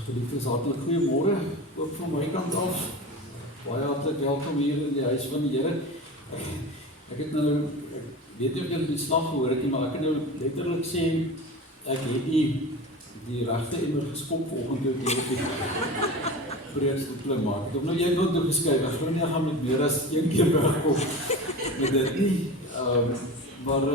Geliefdes, hartelijk goeiemôre, ook van my kant af. Baie hartlik welkom hier in die huis van die Here. Ek het nou, ek weet nie of julle die slag gehoor het nie, maar ek kan nou letterlik sê, ek het die regte emmer geskop vanoggend toe ek hier op die breedste klim maak. Ek het nou een kant toe geskuif, ek glo nie ek gaan met meer as een keer wegkom met dit nie. Maar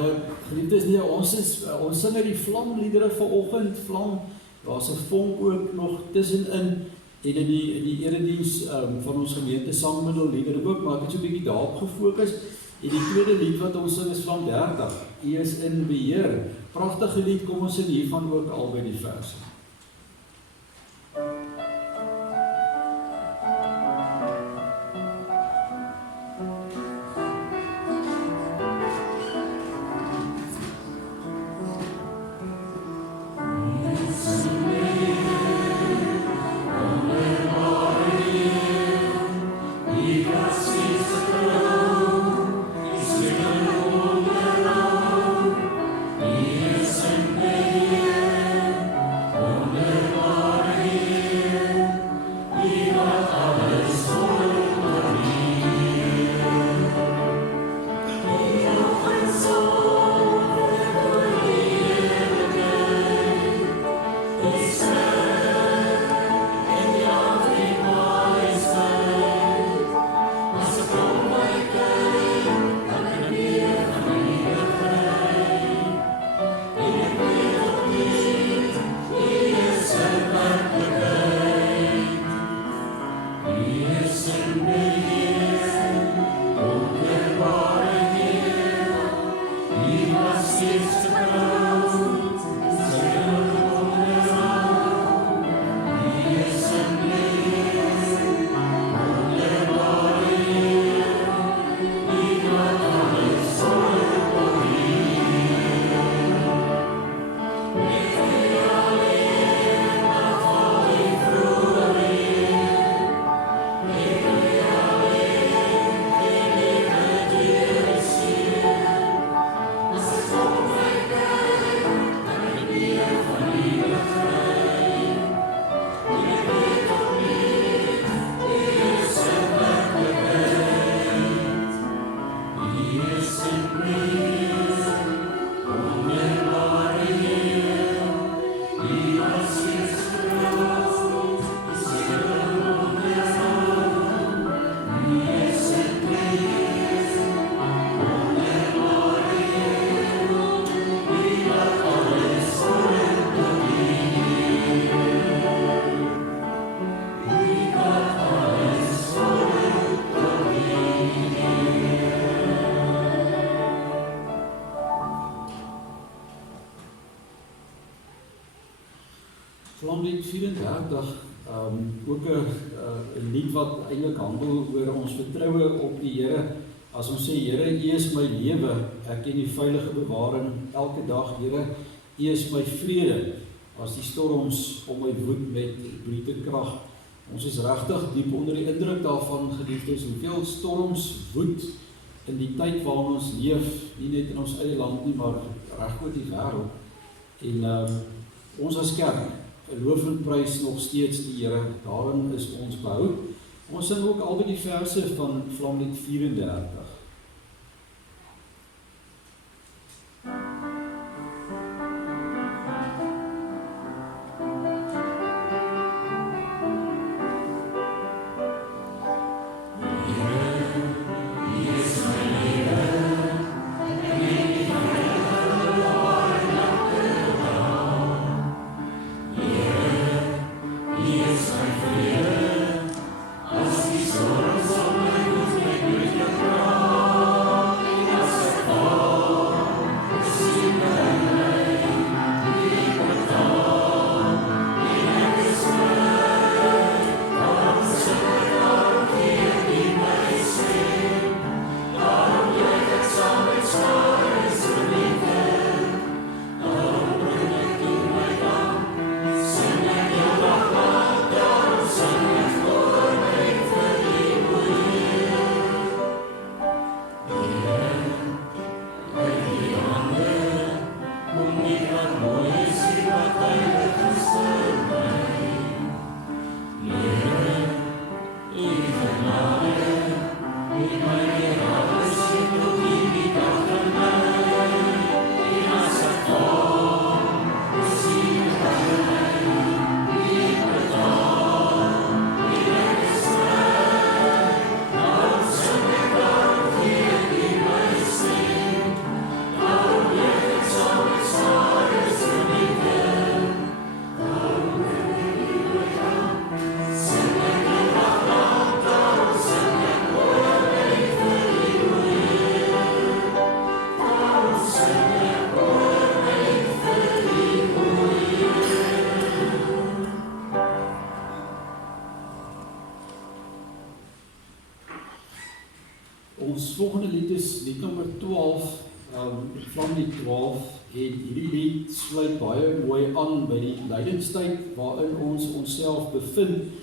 geliefdes, nee, ons sing uit die vlamliedere vanoggend, vlam. Daar's 'n vonk ook nog tussenin en in die erediens van ons gemeente sangmiddelliedere ook, maar ek het so 'n bietjie daarop gefokus. En die tweede lied wat ons sing is Vlam 30. U is in beheer. Pragtige lied, kom ons sing hiervan ook albei die verse. Vlamlied 34, ook een lied wat eintlik handel oor ons vertroue op die Here. As ons sê, Here, U is my lewe, ek ken die veilige bewaring elke dag, Here, U is my vrede, as die storms om my woed met brute krag. Ons is regtig diep onder die indruk daarvan, geliefdes, hoeveel storms woed in die tyd waarin ons leef, nie net in ons eie land nie, maar reg oor die wêreld. En ons as kerk, loof en prys nog steeds die Here, daarin is ons behou. Ons sing ook albei die verse van Vlamlied 34. Storms on my good, make me cry. Ons volgende lied is lied nummer 12, Vlamlied 12, en hierdie lied sluit baie mooi aan by die lydingstyd waarin ons onsself bevind.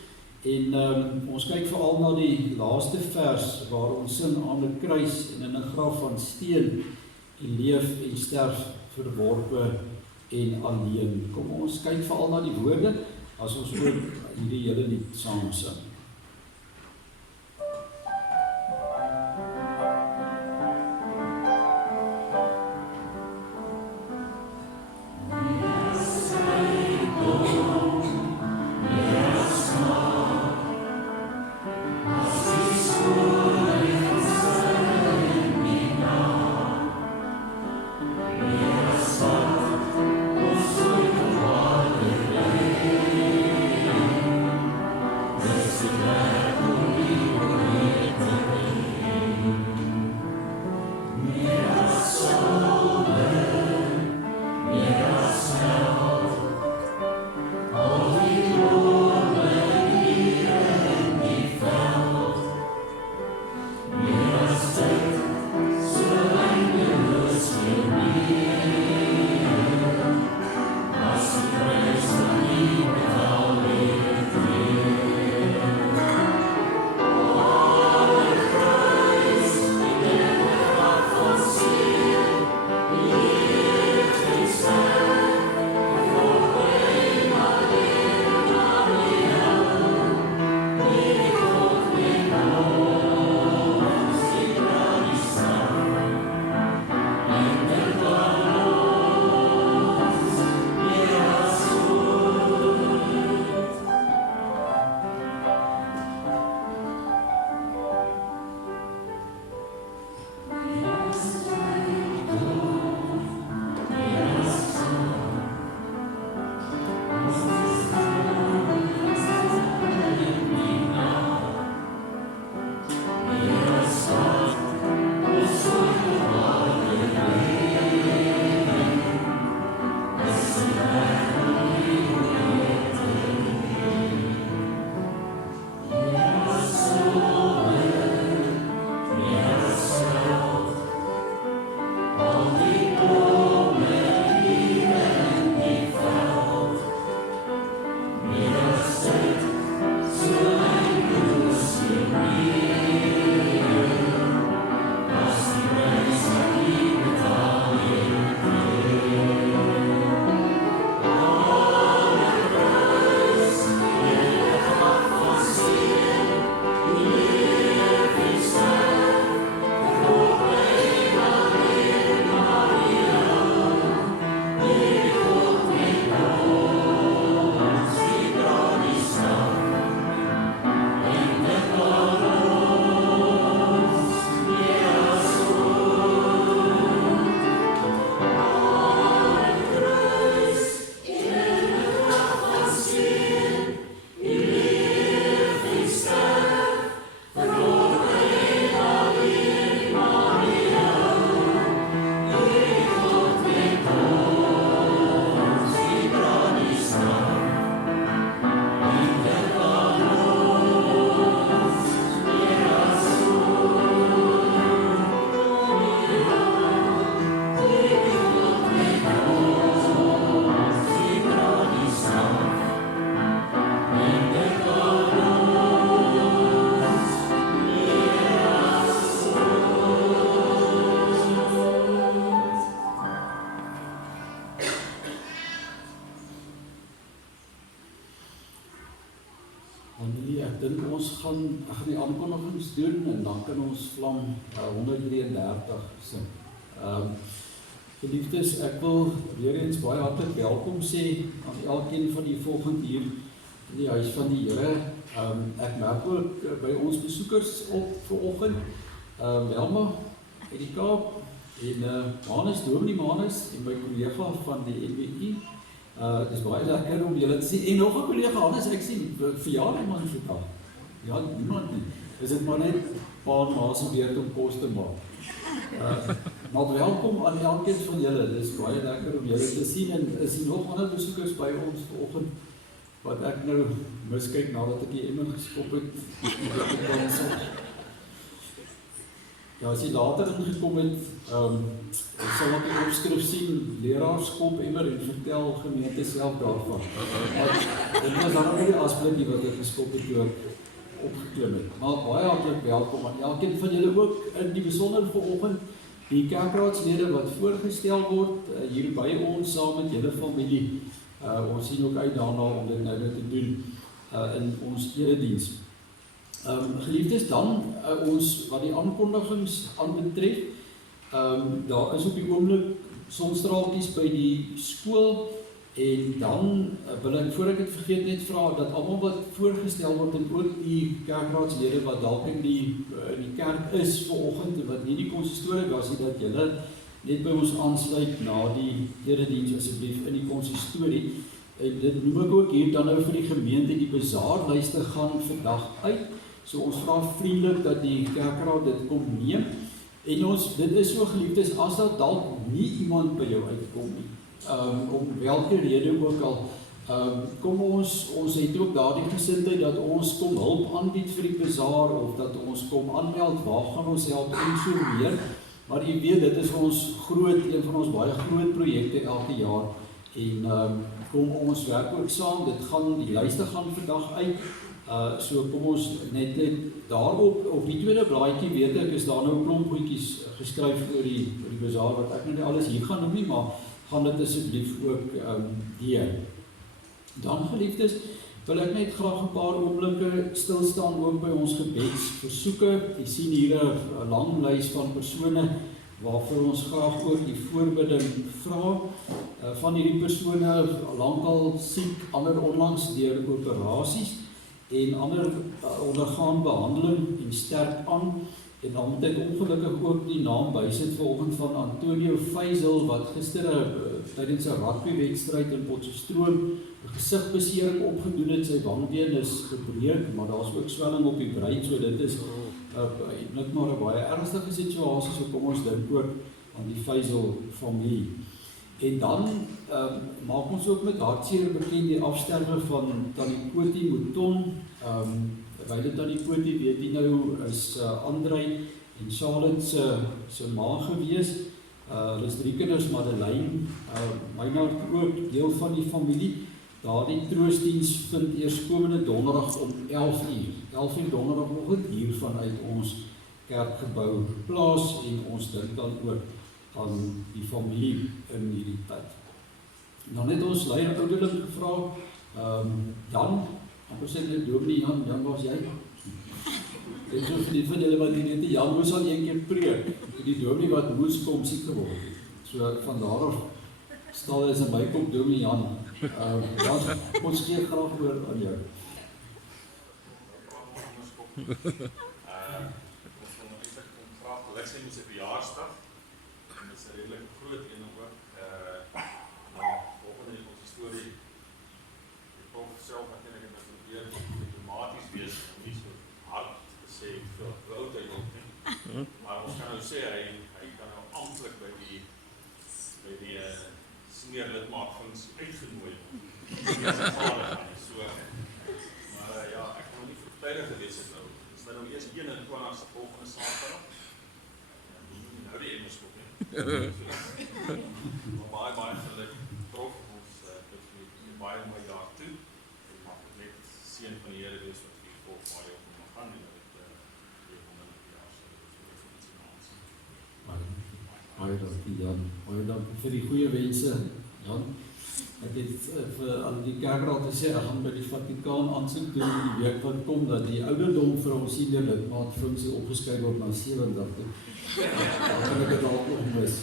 En ons kyk veral na die laaste vers waar ons sing aan 'n kruis en in 'n graf van steen en leef en sterf verworpe en alleen. Kom ons kyk veral na die woorde as ons ook hierdie hele lied saam sing. Ons gaan die aankondigings doen en dan kan ons Vlam 133 sing. Geliefdes, ek wil weer eens baie hartlik welkom sê aan elkeen van die volgende hier in die huis van die Here. Ek merk ook by ons besoekers op vanoggend, Welma uit die Kaap en Manus, Dominee Manus en my kollega van die NWI. Het is baie lekker om julle te sien. En nog 'n kollega, Hannes, ek sien verjaar iemand vandag. Ja, niemand nie. Is dit maar net pa en ma se beurt om kos te maak. Maar welkom aan elkeen van julle. Dit is baie lekker om julle te sien en is hier nog ander besoekers by ons vanoggend wat ek nou miskyk nadat ek die emmer geskop het. Ja, as jy later ingekom het, sal ek die opskrif sien, leraarskop emmer en vertel gemeente self daarvan. Dit was dan ook die asblikkie wat ek geskop het toe opgeklim het. Maar baie hartlik welkom aan elkeen van julle ook in die besonder vanoggend, die kerkraadslede wat voorgestel word, hier by ons saam met julle familie. Ons sien ook uit daarna om dit nou te doen in ons erediens. Geliefdes dan, ons wat die aankondigings aanbetref, daar is op die oomblik sonstraaltjies by die skool en dan wil ek, voor ek het vergeet, net vra dat almal wat voorgestel word en ook die kerkraadslede wat dalk in die kerk is vanoggend en wat nie die konsistorie was nie, dat julle net by ons aansluit na die erediens asseblief in die konsistorie. En dit noem ek ook hier dan nou vir die gemeente, die bazaarlyste gaan vandag uit. So ons vra vriendelik dat die kerkraad dit kom neem. En dit is so geliefdes, as daar dalk nie iemand by jou uitkom nie, om welke rede ook al, kom ons het ook daardie gesindheid dat ons kom hulp aanbied vir die bazaar, of dat ons kom aanmeld, waar gaan ons help en so meer. Maar jy weet, dit is een van ons baie groot projekte elke jaar, en kom ons werk ook saam, die lyste gaan vandag uit, so kom ons net daarop, op die tweede blaadjie weet ek, is daar nou klomp goedjies geskryf oor die bazaar, wat ek nie alles hier gaan noem nie, maar gaan dit asseblief ook deur. Dan geliefdes, wil ek net graag 'n paar oomblikke stilstaan ook by ons gebedsversoeke. Jy sien hier 'n lang lys van persone waarvoor ons graag ook die voorbidding vra. Van hierdie persone lankal siek, ander onlangs deur operasies en ander ondergaan behandeling en sterk aan. En dan moet ek ongelukkig ook die naam bysit vanoggend van Antonio Faisal, wat gister tydens 'n rugbywedstryd in Potchefstroom 'n gesigbesering opgedoen het. Sy wangbeen is gebreek, maar daar's ook swelling op die brein, so dit is net maar 'n baie ernstige situasie, so kom ons dink ook aan die Faisal familie. En dan maak ons ook met hartseer bekend die afsterwe van Tannie Koti Mouton. Wyle Tannie Koti, weet jy nou, is Andrei en Charlotte se ma gewees. Hulle is 3 kinders, Madeleine, Meinhard ook, deel van die familie. Daardie troostdiens vind eers komende donderdag om 11 uur donderdagoggend hier vanuit ons kerkgebou plaas, en ons dink dan ook aan die familie in hierdie tyd. Dan het ons leier ouderlik gevra, Jan, amper sê net dominee Jan, was jy? En so vir die van julle wat nie weet, Jan moes al een keer preek, die dominee wat moes kom siek geword. So van daarof stal is in my kop dominee Jan. Jan, ons gee graag oor aan jou. Ons wil graag geluk sê met sy verjaarsdag. Dit is 'n redelik groot een ook. Volgende in ons storie, die prof self natuurlik het probeer diplomatisch wees, nie so hard gesê vir oud hy ook nie. Maar ons kan nou sê hy kan nou amptelik by die senior lidmaatfunksie uitgenooi word. Maar ja, ek kan nie vertwydig gewees het nou. Dit is nou eers 21 se volgende Saterdag. Nou die Engels ook nie. Maar baie geluk prof, ons dit vir baie mooi jaar toe. En mag het net seën van die Here wees wat vir volk baie op mag gaan doen met die komende jaar. Baie dankie Jan, baie dankie vir die goeie wense Jan. Ek het vir aan die kerkraad gesê, ek gaan by die Vatikaan aansoek doen in die week wat kom, dat die ouderdom vir ons senior lidmaatfunksie opgeskryf word na 87. Dan kan ek dit dalk nog mis.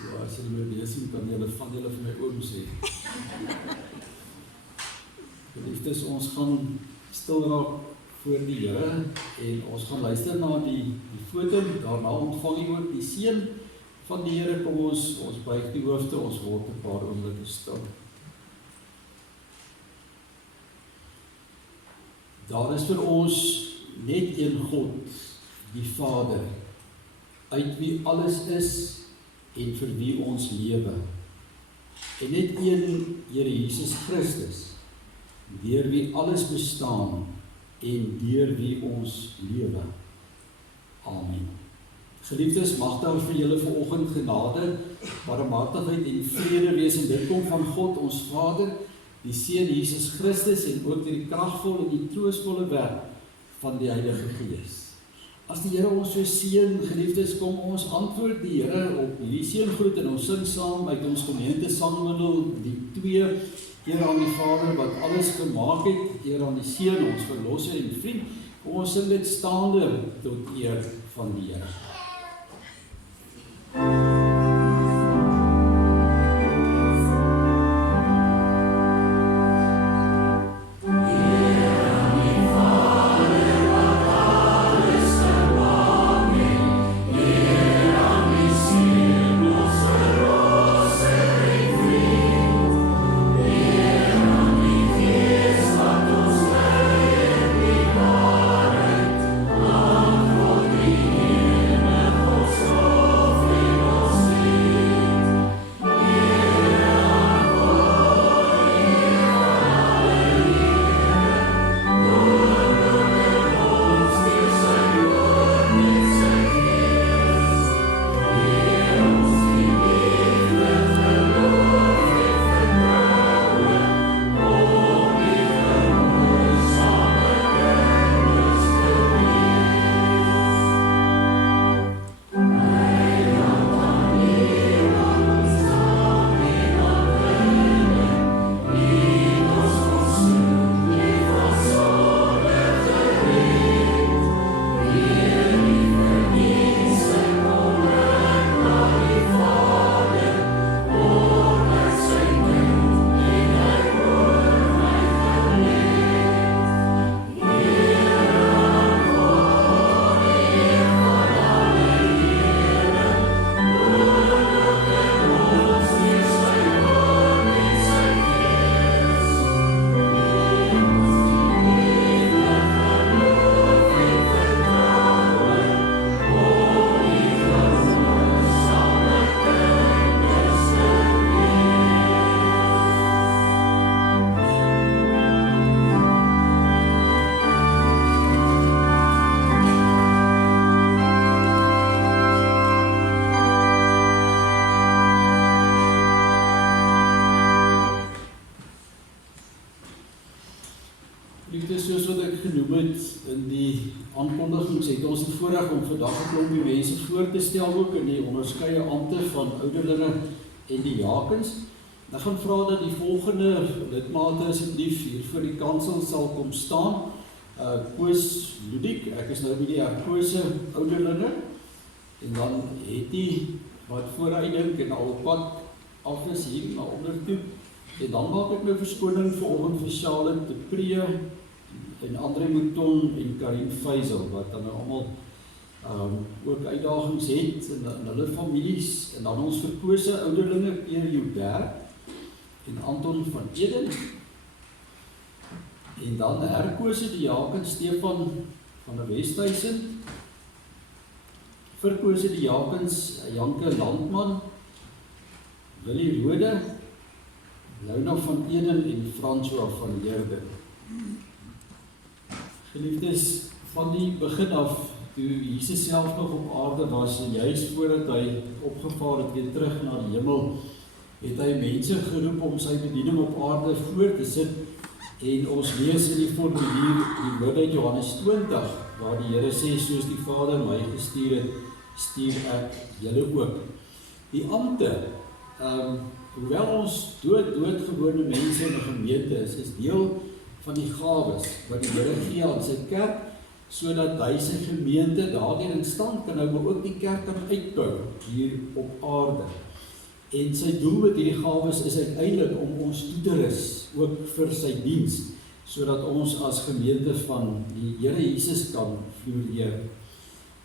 Ja, as julle my leesing kan julle van julle vir my oom sê. Geliefdes, ons gaan stil raak voor die Here en ons gaan luister na die foto, daarna ontvang jy ook die seën van die Here. Kom ons buig die hoofde, ons word 'n paar oomblikke stil. Daar is vir ons net een God, die Vader, uit wie alles is en vir wie ons lewe. en net een Here Jesus Christus, deur wie alles bestaan en deur wie ons lewe. Amen. Geliefdes, mag daar vir julle vanoggend genade, barmhartigheid en vrede wees, en dit kom van God ons Vader, die Seun Jesus Christus, en ook die kragvolle en die troostvolle werk van die Heilige Gees. As die Here ons so seën, geliefdes, kom ons antwoord die Here op hierdie seëngroet, en ons sing saam uit ons gemeente sangmiddel die 2, eer aan die Vader wat alles gemaak het, eer aan die Seun, ons verlosser en vriend. Kom ons sing dit staande tot eer van die Here. Soos wat ek genoem het in die aankondigings, het ons die voorreg om vandag 'n klompie mense voor te stel, ook in die onderskeie ampte van ouderlinge en die diakens. Ek gaan vra dat die volgende lidmate asseblief hier voor die kansel sal kom staan. Koos Ludik, ek is nou by die herkose ouderlinge, en dan het die wat vooruitdink en al op pad af is hier na ondertoe, en dan maak ek nou verskoning vanoggend vir Charlotte de Pree, en André Mouton en Karin Faisal, wat dan nou almal ook uitdagings het in hulle families, en dan ons verkose ouderlinge, Pierre Joubert en Anton van Eden, en dan herkose diaken Stefan van der Westhuizen, verkose diakens Janke Landman, Willie Rode, Launa van Eden en François van Leerde. Geliefdes, van die begin af, toe Jesus self nog op aarde was, en juist voordat hy opgevaar het weer terug na die hemel, het hy mense geroep om sy bediening op aarde voor te sit, en ons lees in die formulier die woord uit Johannes 20, waar die Here sê, soos die Vader my gestuur het, stuur ek julle ook. Die ampte, hoewel ons doodgewone mense in 'n gemeente is deel van die gawes wat die Here gee aan sy kerk, sodat hy sy gemeente daardeur in stand kan hou, maar ook die kerk kan uitbou hier op aarde. En sy doel met hierdie gawes is uiteindelik om ons toe te rus, ook vir sy diens, sodat ons as gemeente van die Here Jesus kan floreer.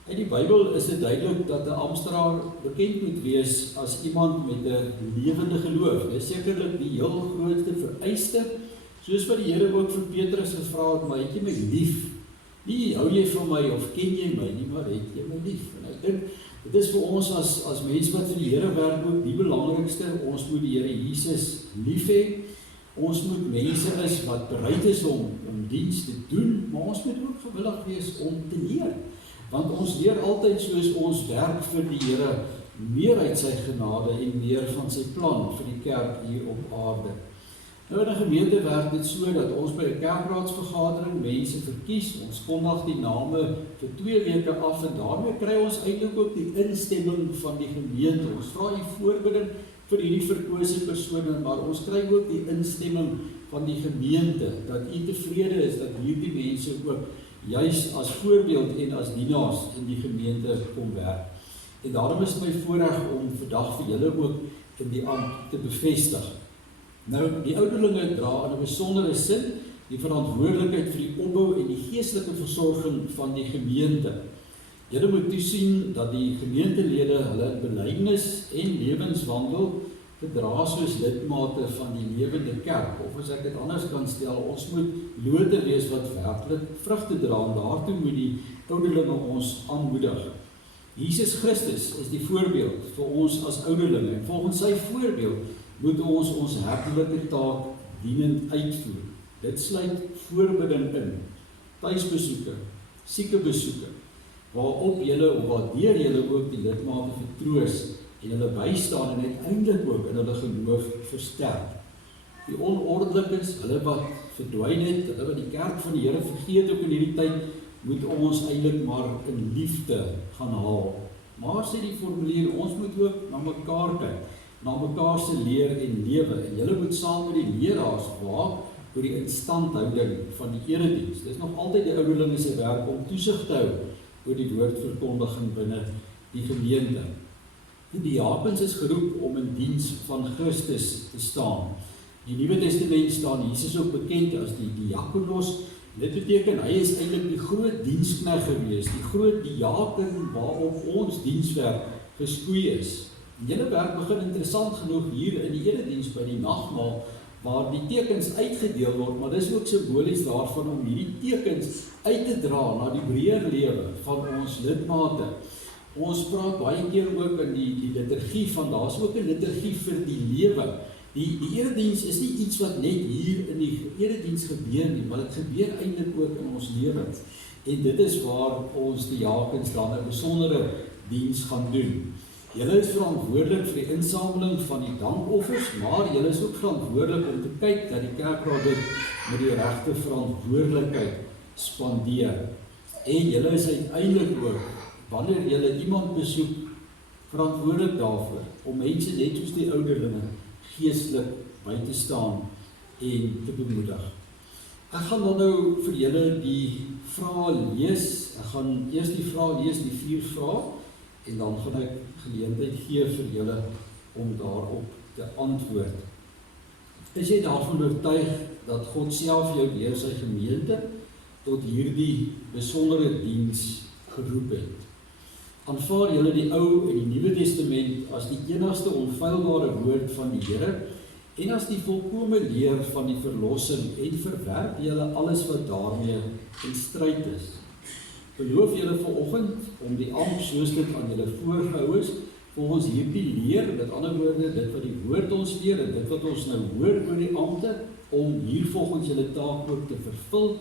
In die Bybel is dit duidelik dat 'n Amsterdam bekend moet wees as iemand met 'n lewende geloof. Dit is sekerlik die heel grootste vereiste, soos wat die Here ook vir Petrus gevra het, maar het jy my lief? Nie hou jy van my of ken jy my nie, maar het jy my lief. En ek dink, dit is vir ons as mense wat vir die Here werk ook die belangrikste. Ons moet die Here Jesus lief hê. Ons moet mense is wat bereid is om diens te doen, maar ons moet ook gewillig wees om te leer. Want ons leer altyd soos ons werk vir die Here meer uit sy genade en meer van sy plan vir die kerk hier op aarde. Nou in 'n gemeente werk dit so dat ons by 'n kerkraadsvergadering mense verkies, ons kondig die name vir 2 weke af en daarmee kry ons eintlik ook die instemming van die gemeente. Ons vra die voorbidding vir hierdie verkose persone, maar ons kry ook die instemming van die gemeente, dat u tevrede is dat hierdie mense ook juis as voorbeeld en as dienaars in die gemeente kom werk. En daarom is my voorreg om vandag vir julle ook in die ampt te bevestig. Nou, die ouderlinge dra in 'n besondere sin die verantwoordelikheid vir die opbou en die geestelike versorging van die gemeente. Julle moet toesien dat die gemeentelede hulle belydenis en lewenswandel gedra soos lidmate van die lewende kerk. Of as ek dit anders kan stel, ons moet lote wees wat werklik vrugte dra en daartoe moet die ouderlinge ons aanmoedig. Jesus Christus is die voorbeeld vir ons as ouderlinge en volgens sy voorbeeld moet ons herdelike taak dienend uitvoer. Dit sluit voorbidding in, tuisbesoeke, siekebesoeke, waarop julle of waardeur julle ook die lidmate vertroos en hulle bystaan en uiteindelik ook in hulle geloof versterk. Die onordelikes, hulle wat verdwyn het, hulle wat die kerk van die Here vergeet ook in hierdie tyd, moet ons eintlik maar in liefde gaan haal. Maar sê die formulier, ons moet ook na mekaar kyk, na mekaar se leer en lewe. En julle moet saam met die leraars waak oor die instandhouding van die erediens. Dit is nog altyd die ouderlinge se werk om toesig te hou oor die woordverkondiging binne die gemeente. Die diakens is geroep om in diens van Christus te staan. Die Nuwe Testament staan Jesus ook bekend as die diakonos. Dit beteken hy is eintlik die groot diensknegt gewees, die groot diaken waarop ons dienswerk geskoei is. Julle werk begin interessant genoeg hier in die erediens by die nagmaal, waar die tekens uitgedeel word, maar dis ook simbolies daarvan om hierdie tekens uit te dra na die breër lewe van ons lidmate. Ons praat baie keer ook in die liturgie van, daar is ook 'n liturgie vir die lewe. Die erediens is nie iets wat net hier in die erediens gebeur nie, maar dit gebeur eintlik ook in ons lewens. En dit is waar ons diakens dan 'n besondere diens gaan doen. Julle is verantwoordelik vir die insameling van die dankoffers, maar julle is ook verantwoordelik om te kyk dat die kerkraad dit met die regte verantwoordelikheid spandeer. En julle is uiteindelik ook, wanneer julle iemand besoek, verantwoordelik daarvoor, om mense net soos die ouderlinge geestelik by te staan en te bemoedig. Ek gaan dan nou vir julle die vrae lees. Ek gaan eers die vrae lees, die 4 vrae, en dan gaan ek geleentheid gee vir julle om daarop te antwoord. Is jy daarvan oortuig dat God self jou deur sy gemeente tot hierdie besondere diens geroep het? Aanvaar julle die Ou en die Nuwe Testament as die enigste onfeilbare woord van die Here en as die volkome leer van die verlossing en verwerp julle alles wat daarmee in stryd is? Beloof julle vanoggend om die ampt soos dit aan julle voorgehou is, volgens hierdie leer, met ander woorde, dit wat die woord ons leer en dit wat ons nou hoor oor die ampte, om hier volgens julle taak ook te vervul,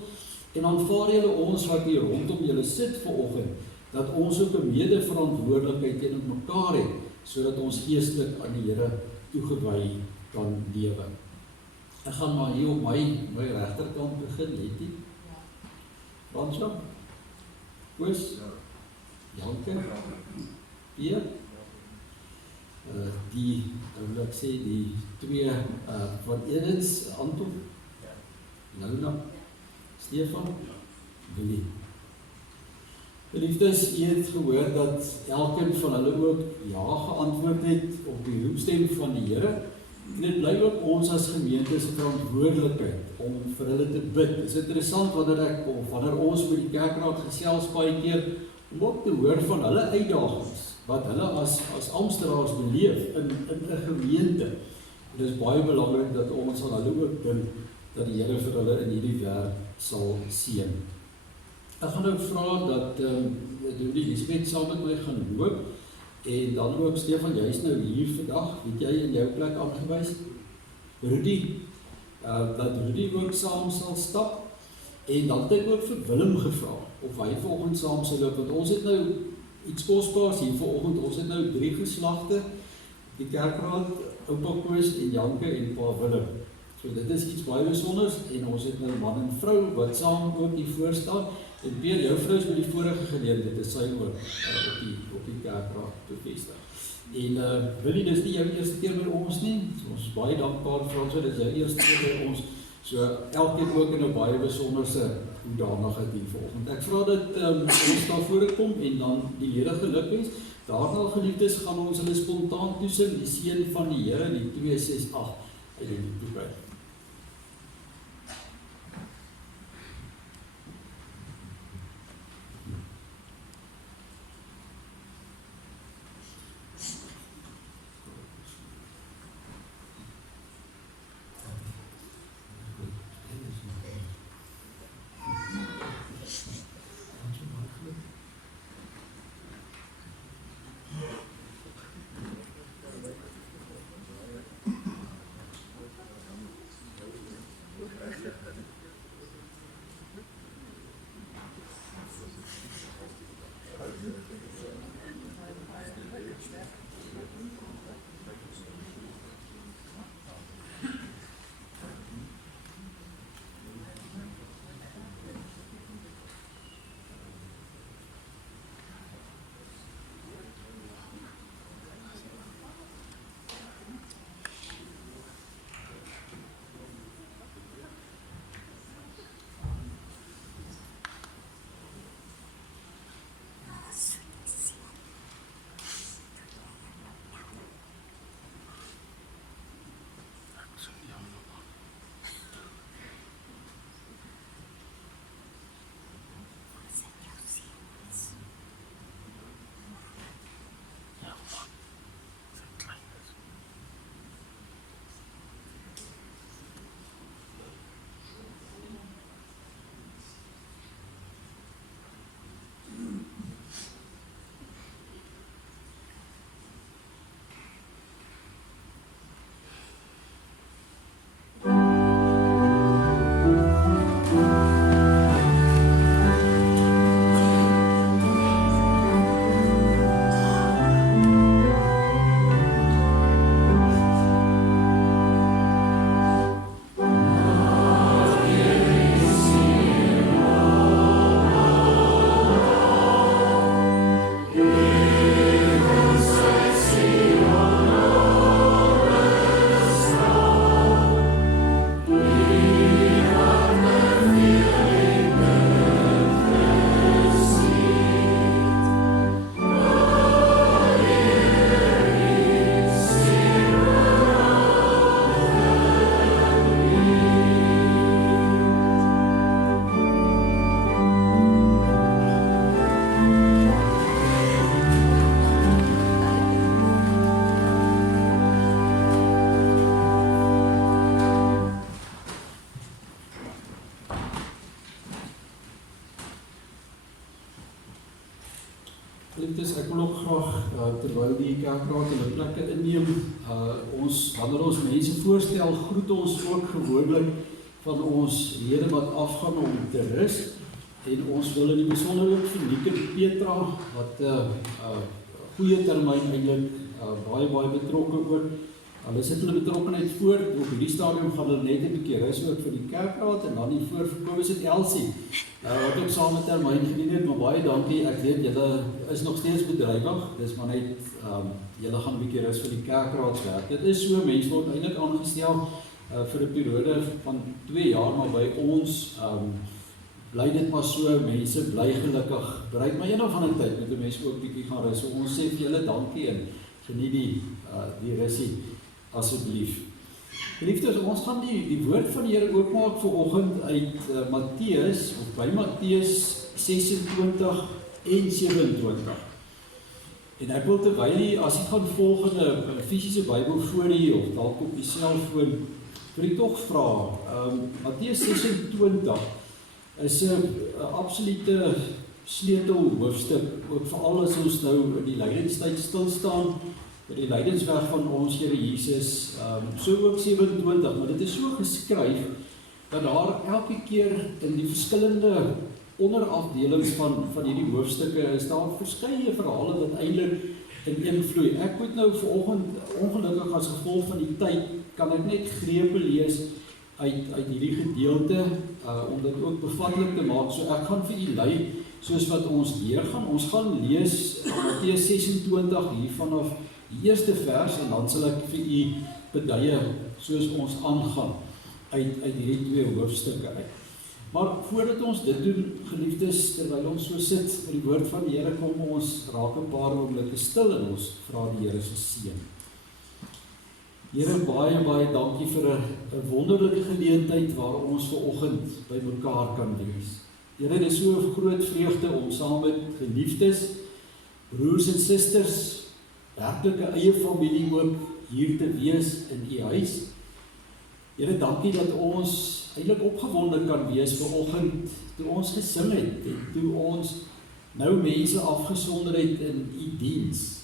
en aanvaar julle ons wat hier rondom julle sit vanoggend, dat ons ook 'n medeverantwoordelikheid teenoor mekaar het, sodat ons geestelik aan die Here toegewy kan lewe. Ek gaan maar hier op my regterkant begin, Letty. Fransja? Koos? Janke? Pierre? Die, wil ek sê, die 2 van Edens, Anton? Launa? Stefan? Willie? Geliefdes, u het gehoor dat elkeen van hulle ook ja geantwoord het op die roepstem van die Here. En dit bly ook ons as gemeente se verantwoordelikheid om vir hulle te bid. Dit is interessant wanneer ons met die kerkraad gesels baie keer, om ook te hoor van hulle uitdagings, wat hulle as amptenare beleef in 'n gemeente. Dit is baie belangrik dat ons aan hulle ook dink, dat die Here vir hulle in hierdie werk sal seën. Ek gaan nou vra dat Rudy Elisabeth saam met my gaan loop, en dan ook Stefan, jy is nou hier vandag, het jy in jou plek aangewys? Rudy, dat Rudy ook saam sal stap, en dan het ek ook vir Willem gevra, of hy vanoggend saam sal loop, want ons het nou iets kosbaars hier vanoggend, ons het nou 3 geslagte, die kerkraad, oupa Koos en Janke en pa Willem. So dit is iets baie besonders, en ons het nou man en vrou wat saam ook hier voor staan, en Peer, jou vrou is met die vorige geleentheid, is sy ook op die kerkraad bevestig. En Willie, dis nie jou eerste keer by ons nie, so ons is baie dankbaar Frans, dit is jou eerste keer by ons, so elkeen ook in 'n baie besonderse hoedanigheid hier vanoggend. Ek vra dat ons daar voorkom en dan die Here gelukwens. Daarna geliefdes gaan ons hulle spontaan toesing, die seën van die Here, die 268 uit die boek. Geliefdes, ek wil ook graag, terwyl die kerkraad hulle plekke inneem, wanneer ons mense voorstel, groet ons ook gewoonlik van ons lede wat afgaan om te rus, en ons wil in die besonder ook vir Nieke Petra, wat goeie termyn eintlik baie betrokke ook. Hulle sit hulle betrokkenheid voor, op hierdie stadium gaan hulle net 'n bietjie rus ook vir die kerkraad, en dan die voorverkoop is dit Elsie, wat ook saam met termyn gedien het, maar baie dankie, ek weet julle is nog steeds bedrywig, dis maar net, julle gaan 'n bietjie rus vir die kerkraadswerk. Dit is so, mense word eintlik aangestel vir 'n periode van 2 jaar, maar by ons bly dit maar so, mense bly gelukkig, bereik maar een of ander tyd, moet die mense ook bietjie gaan rus, so ons sê vir julle dankie, en geniet die rusie, asseblief. Geliefdes, ons gaan die woord van die Here oopmaak vanoggend uit Matteus, of by Matteus 26 en 27. En ek wil terwyl as jy gaan volg in 'n fisiese Bybel voor jy, of dalk op die selfoon, wil ek tog vra, Matteus 26, is 'n absolute sleutelhoofstuk, ook veral as ons nou in die lydenstyd stil staan, by die lydensweg van ons Here Jesus, so ook 27, maar dit is so geskryf, dat daar elke keer in die verskillende onderafdelings van hierdie hoofstukke is daar verskeie verhale wat eintlik in een vloei. Ek moet nou vanoggend, ongelukkig as gevolg van die tyd, kan ek net grepe lees uit hierdie gedeelte, om dit ook bevatlik te maak. So ek gaan vir u lei, soos wat ons deurgaan. Ons gaan lees Matteus 26 hier vanaf die eerste vers, en dan sal ek vir u beduie soos ons aangaan uit hierdie twee hoofstukke uit. Maar voordat ons dit doen, geliefdes, terwyl ons so sit met die woord van die Here, kom ons raak 'n paar oomblikke stil en ons vra die Here se seën. Here, baie dankie vir 'n wonderlike geleentheid waar ons vanoggend by mekaar kan wees. Here, dit is so 'n groot vreugde om saam met geliefdes, broers en susters, werklik 'n eie familie ook hier te wees in u huis. Here, dankie dat ons eintlik opgewonde kan wees vanoggend toe ons gesing het en toe ons nou mense afgesonder het in u diens.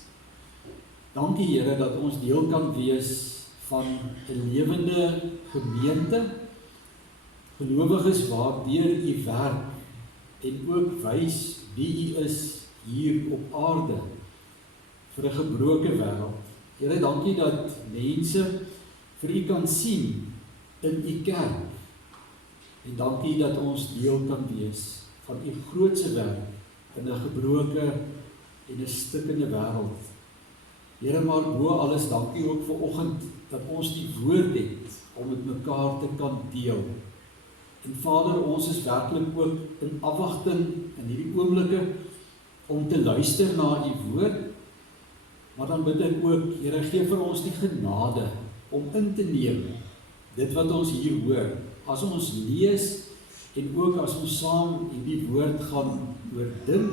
Dankie Here dat ons deel kan wees van 'n lewende gemeente, gelowiges waardeur u werk en ook wys wie u is hier op aarde vir 'n gebroke wêreld. Here, dankie dat mense vir u kan sien in u kerk. En dankie dat ons deel kan wees van u grootse werk in 'n gebroke en 'n stikkende wêreld. Here, maar bo alles dankie ook vanoggend dat ons die woord het om met mekaar te kan deel. En Vader, ons is werklik ook in afwagting in hierdie oomblikke om te luister na u woord. Maar dan bid ek ook, Here, gee vir ons die genade om in te neem dit wat ons hier hoor. As ons lees en ook as ons saam hierdie woord gaan oordink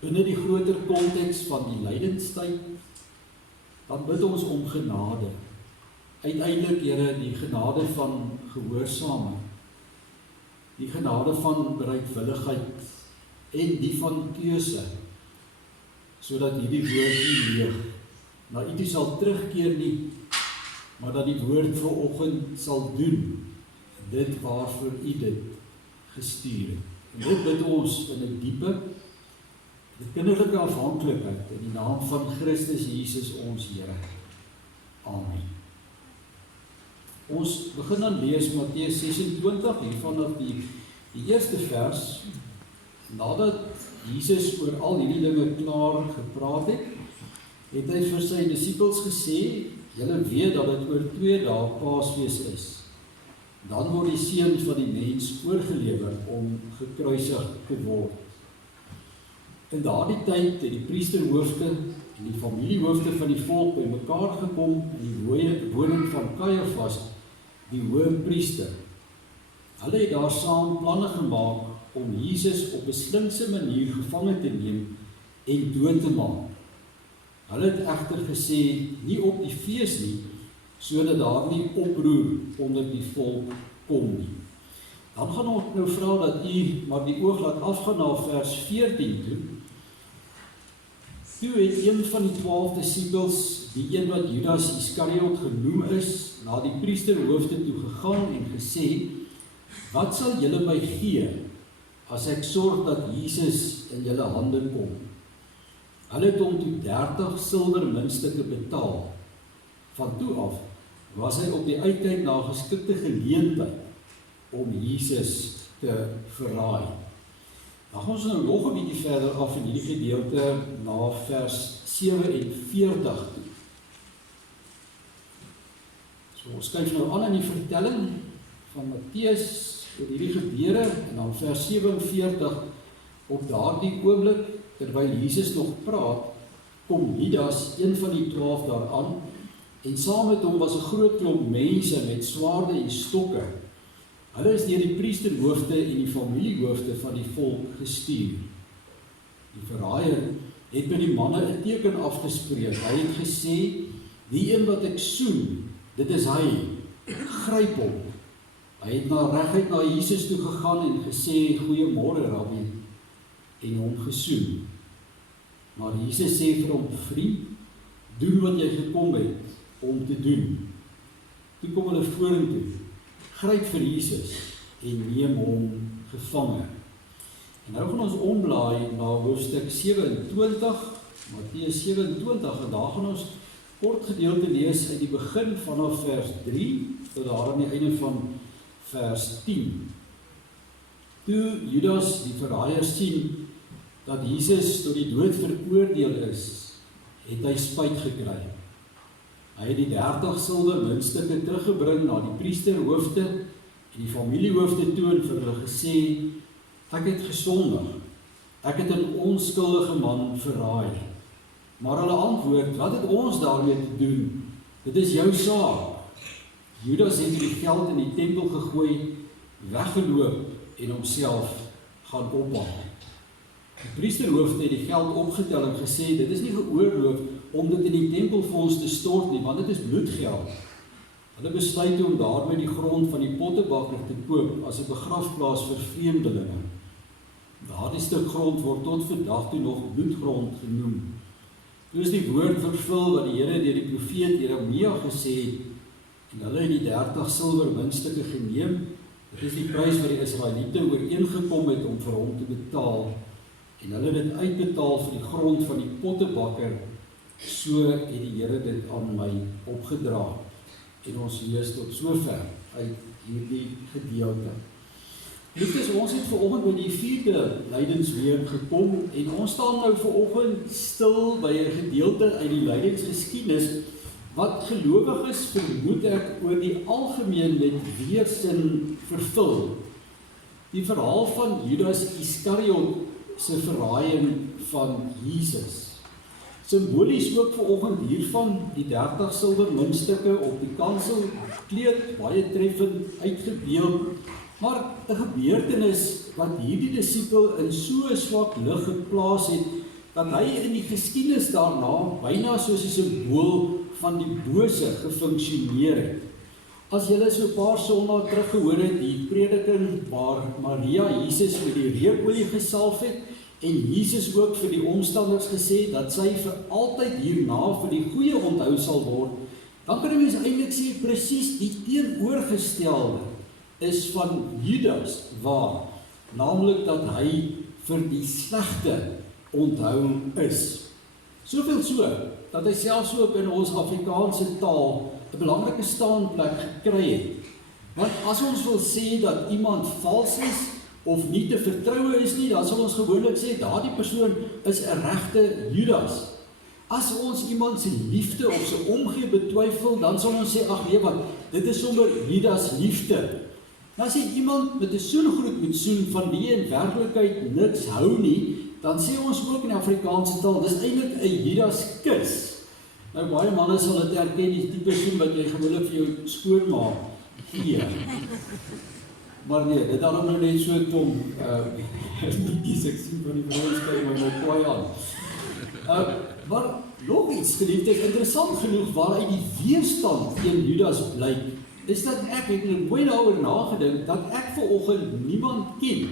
binne die groter konteks van die lydenstyd, dan bid ons om genade. Uiteindelik, Here, die genade van gehoorsaamheid, die genade van bereidwilligheid en die van keuse, sodat hierdie woord nie leeg na u toe sal terugkeer nie, maar dat die woord vanoggend sal doen dit waarvoor u dit gestuur het. En dit bid ons in 'n diepe, kinderlike afhanklikheid in die naam van Christus Jesus ons Here. Amen. Ons begin dan lees Matteus 26 hier vanaf die eerste vers. Nadat Jesus oor al hierdie dinge klaar gepraat het, het hy vir sy disippels gesê: "Julle weet dat dit oor 2 dae Paasfees is. Dan word die Seun van die mens oorgelewer om gekruisig te word." In daardie tyd het die priesterhoofde en die familiehoofde van die volk bymekaar gekom in die woning van Kajafas, die hoëpriester. Hulle het daar saam planne gemaak om Jesus op 'n slinkse manier gevange te neem en dood te maak. Hulle het egter gesê, nie op die fees nie, sodat daar nie oproer onder die volk kom nie. Dan gaan ons nou vra dat u maar die oog laat afgaan na vers 14 toe. Toe het een van die 12 disippels, die een wat Judas Iskariot genoem is, na die priesterhoofde toe gegaan en gesê: "Wat sal julle my gee, as ek sorg dat Jesus in julle hande kom?" Hulle het hom toe 30 silwermuntstukke betaal. Van toe af was hy op die uitkyk na 'n geskikte geleentheid om Jesus te verraai. Dan gaan ons nou nog 'n bietjie verder af in hierdie gedeelte na vers 47 toe. So ons kyk nou aan in die vertelling van Matteus oor hierdie gebeure, en dan vers 47, op daardie oomblik, terwyl Jesus nog praat, kom Judas, een van die 12 daaraan, en saam met hom was 'n groot klomp mense met swaarde en stokke. Hulle is deur die priesterhoofde en die familiehoofde van die volk gestuur. Die verraaier het by die manne 'n teken afgespreek. Hy het gesê: "Die een wat ek soen, dit is hy. Gryp hom." Hy het reguit na Jesus toe gegaan en gesê, goeiemôre Rabbi, en hom gesoen. Maar Jesus sê vir hom, vriend, doen wat jy gekom het om te doen. Toe kom hulle vorentoe, gryp vir Jesus en neem hom gevange. En nou gaan ons omblaai na hoofstuk 27, Matteus 27, en daar gaan ons kort gedeelte lees uit die begin vanaf vers 3 tot daar aan die einde van vers 10. Toe Judas die verraaier sien dat Jesus tot die dood veroordeel is, het hy spyt gekry. Hy het die 30 silwer muntstukke teruggebring na die priesterhoofde en die familiehoofde toe en vir hulle gesê, ek het gesondig, ek het 'n onskuldige man verraai. Maar hulle antwoord, wat het ons daarmee te doen? Dit is jou saak. Judas het die geld in die tempel gegooi, weggeloop en homself gaan ophaal. Die priesterhoofde het die geld opgetel en gesê, dit is nie geoorloof om dit in die tempelfonds te stort nie, want dit is bloedgeld. Hulle besluit om daarmee die grond van die pottebakker te koop as 'n begrafplaas vir vreemdelinge. Daardie stuk grond word tot vandag toe nog bloedgrond genoem. Toe is die woord vervul wat die Here deur die profeet Jeremia gesê het, en hulle het die 30 silwer muntstukke geneem. Dit is die prys wat die Israeliete ooreengekom het om vir hom te betaal, en hulle het dit uitbetaal vir die grond van die pottebakker. So het die Here dit aan my opgedra. En ons lees tot sover uit hierdie gedeelte. Liefdes, ons het vanoggend by die 4de lydensweek gekom en ons staan nou vanoggend stil by 'n gedeelte uit die lydingsgeskiedenis wat gelowiges vermoed ek oor die algemeen met weersin vervul. Die verhaal van Judas Iskariot se verraaiing van Jesus. Simbolies ook vanoggend hiervan die 30 silwer muntstukke op die kanselkleed, baie treffend uitgebeeld, maar 'n gebeurtenis wat hierdie disipel in so 'n swak lig geplaas het, dat hy in die geskiedenis daarna byna soos 'n simbool van die bose gefunksioneer het. As julle so 'n paar sondae terug gehoor het, die prediking waar Maria Jesus met die reukolie gesalf het, en Jesus ook vir die omstanders gesê dat sy vir altyd hierna vir die goeie onthou sal word, dan kan jy eintlik sê presies die teenoorgestelde is van Judas waar, naamlik dat hy vir die slegte onthou is. Soveel so, dat hy selfs ook in ons Afrikaanse taal 'n belangrike staanplek gekry het. Want as ons wil sê dat iemand vals is, of nie te vertroue is nie, dan sal ons gewoonlik sê, daardie persoon is 'n regte Judas. As ons iemand se liefde of sy omgee betwyfel, dan sal ons sê, ag nee wat, dit is sommer Judas liefde. Nou as jy iemand met 'n soengroet moet soen, van wie in werklikheid niks hou nie, dan sê ons ook in die Afrikaanse taal, dis eintlik 'n Judas kus. Nou baie manne sal dit herken, die tipe soen wat jy gewoonlik vir jou skoonma gee. Maar nee, dit daarom nou net so tom, nie ek sien van die vrouens kyk maar nou kwaai aan. Maar nog iets geliefdes, interessant genoeg waaruit die weerstand teen Judas blyk, is dat ek het nou baie daaroor nagedink, dat ek vanoggend niemand ken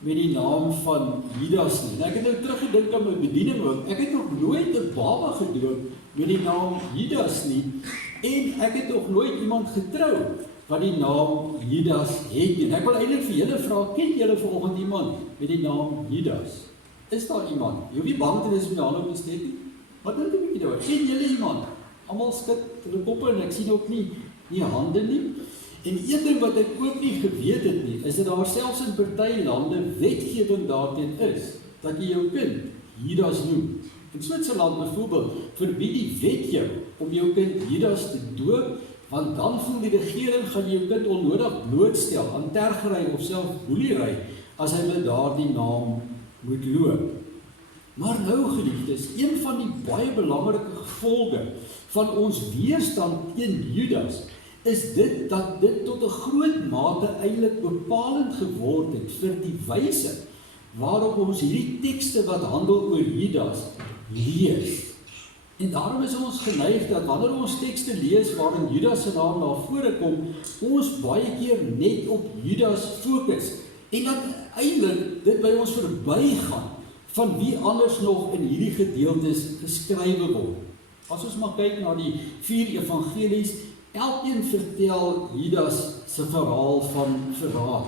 met die naam van Judas nie. En ek het nou teruggedink aan my bediening ook, ek het nog nooit 'n baba gedoop met die naam Judas nie, en ek het nog nooit iemand getrou wat die naam Judas het nie. En ek wil eintlik vir julle vra, ken julle vanoggend iemand met die naam Judas? Is daar iemand? Jy hoef nie bang te wees om die hand op te steek nie. Wat dink jy daaroor? Ken julle iemand? Almal skud hulle koppe en ek sien ook nie hande nie. En een ding wat ek ook nie geweet het nie, is dat daar selfs in party lande wetgewing daarteen is, dat jy jou kind Judas noem. In Switserland byvoorbeeld verbied die wet jou om jou kind Judas te doop, want dan voel die regering gaan jou kind onnodig blootstel aan tergery of self boelery as hy met daardie naam moet loop. Maar nou geliefdes, een van die baie belangrike gevolge van ons weerstand teen Judas is dit dat dit tot 'n groot mate eintlik bepalend geword het vir die wyse waarop ons hierdie tekste wat handel oor Judas lees. En daarom is ons geneig dat wanneer ons tekste lees waarin Judas se naam na vore kom, ons baie keer net op Judas fokus. En dat eintlik dit by ons verbygaan van wie anders nog in hierdie gedeeltes geskrywe word. As ons maar kyk na die 4 evangelies, elkeen vertel Judas se verhaal van verraad.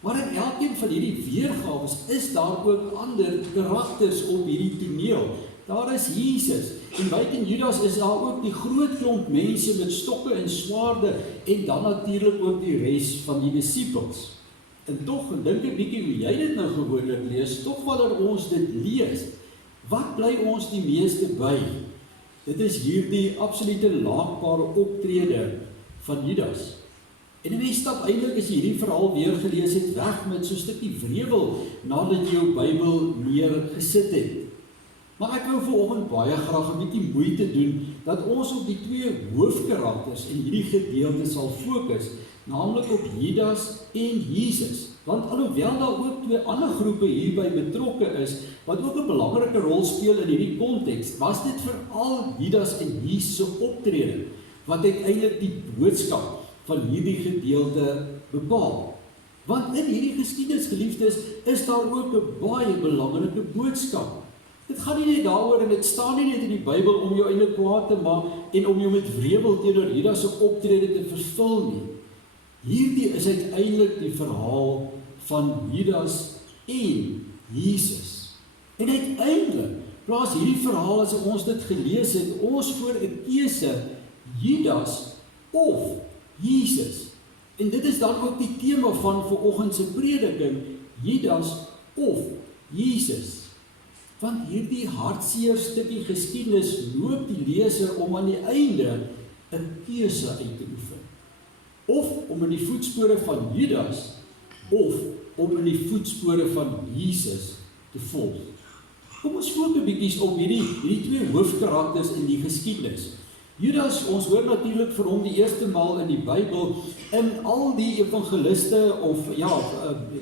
Maar in elkeen van hierdie weergawes is daar ook ander karakters op hierdie toneel. Daar is Jesus, en buiten Judas is daar ook die groot klomp mense met stokke en swaarde, en dan natuurlik ook die res van die disippels. En tog, dink ek bietjie hoe jy dit nou gewoonlik lees, tog wanneer ons dit lees, wat bly ons die meeste by? Dit is hierdie absolute laakbare optrede van Judas. En 'n mens stap eintlik as jy hierdie verhaal weer gelees het, weg met so 'n stukkie wrevel nadat jy jou Bybel neergesit het. Maar ek wou vanoggend baie graag 'n bietjie moeite doen dat ons op die 2 hoofkarakters in hierdie gedeelte sal fokus, naamlik op Judas en Jesus. Want alhoewel daar ook 2 ander groepe hierby betrokke is, wat ook 'n belangrike rol speel in hierdie konteks, was dit veral Judas en Jesus se optrede, wat uiteindelik die boodskap van hierdie gedeelte bepaal. Want in hierdie geskiedenis, geliefdes, is daar ook 'n baie belangrike boodskap. Dit gaan nie net daaroor, en dit staan nie net in die Bybel om jou eintlik kwaad te maak en om jou met wrevel teenoor Judas se optrede te vervul nie. Hierdie is uiteindelik die verhaal van Judas en Jesus. En uiteindelik plaas hierdie verhaal, as ons dit gelees het, ons voor 'n keuse, Judas of Jesus. En dit is dan ook die tema van vanoggend se prediking, Judas of Jesus. Want hierdie hartseer stukkie geskiedenis loop die leser om aan die einde 'n keuse uit te oefen. Of om in die voetspore van Judas, of om in die voetspore van Jesus te volg. Kom ons fokus 'n bietjie op hierdie 2 hoofkarakters in die geskiedenis. Judas, ons hoor natuurlik vir hom die eerste maal in die Bybel, in al die evangeliste, of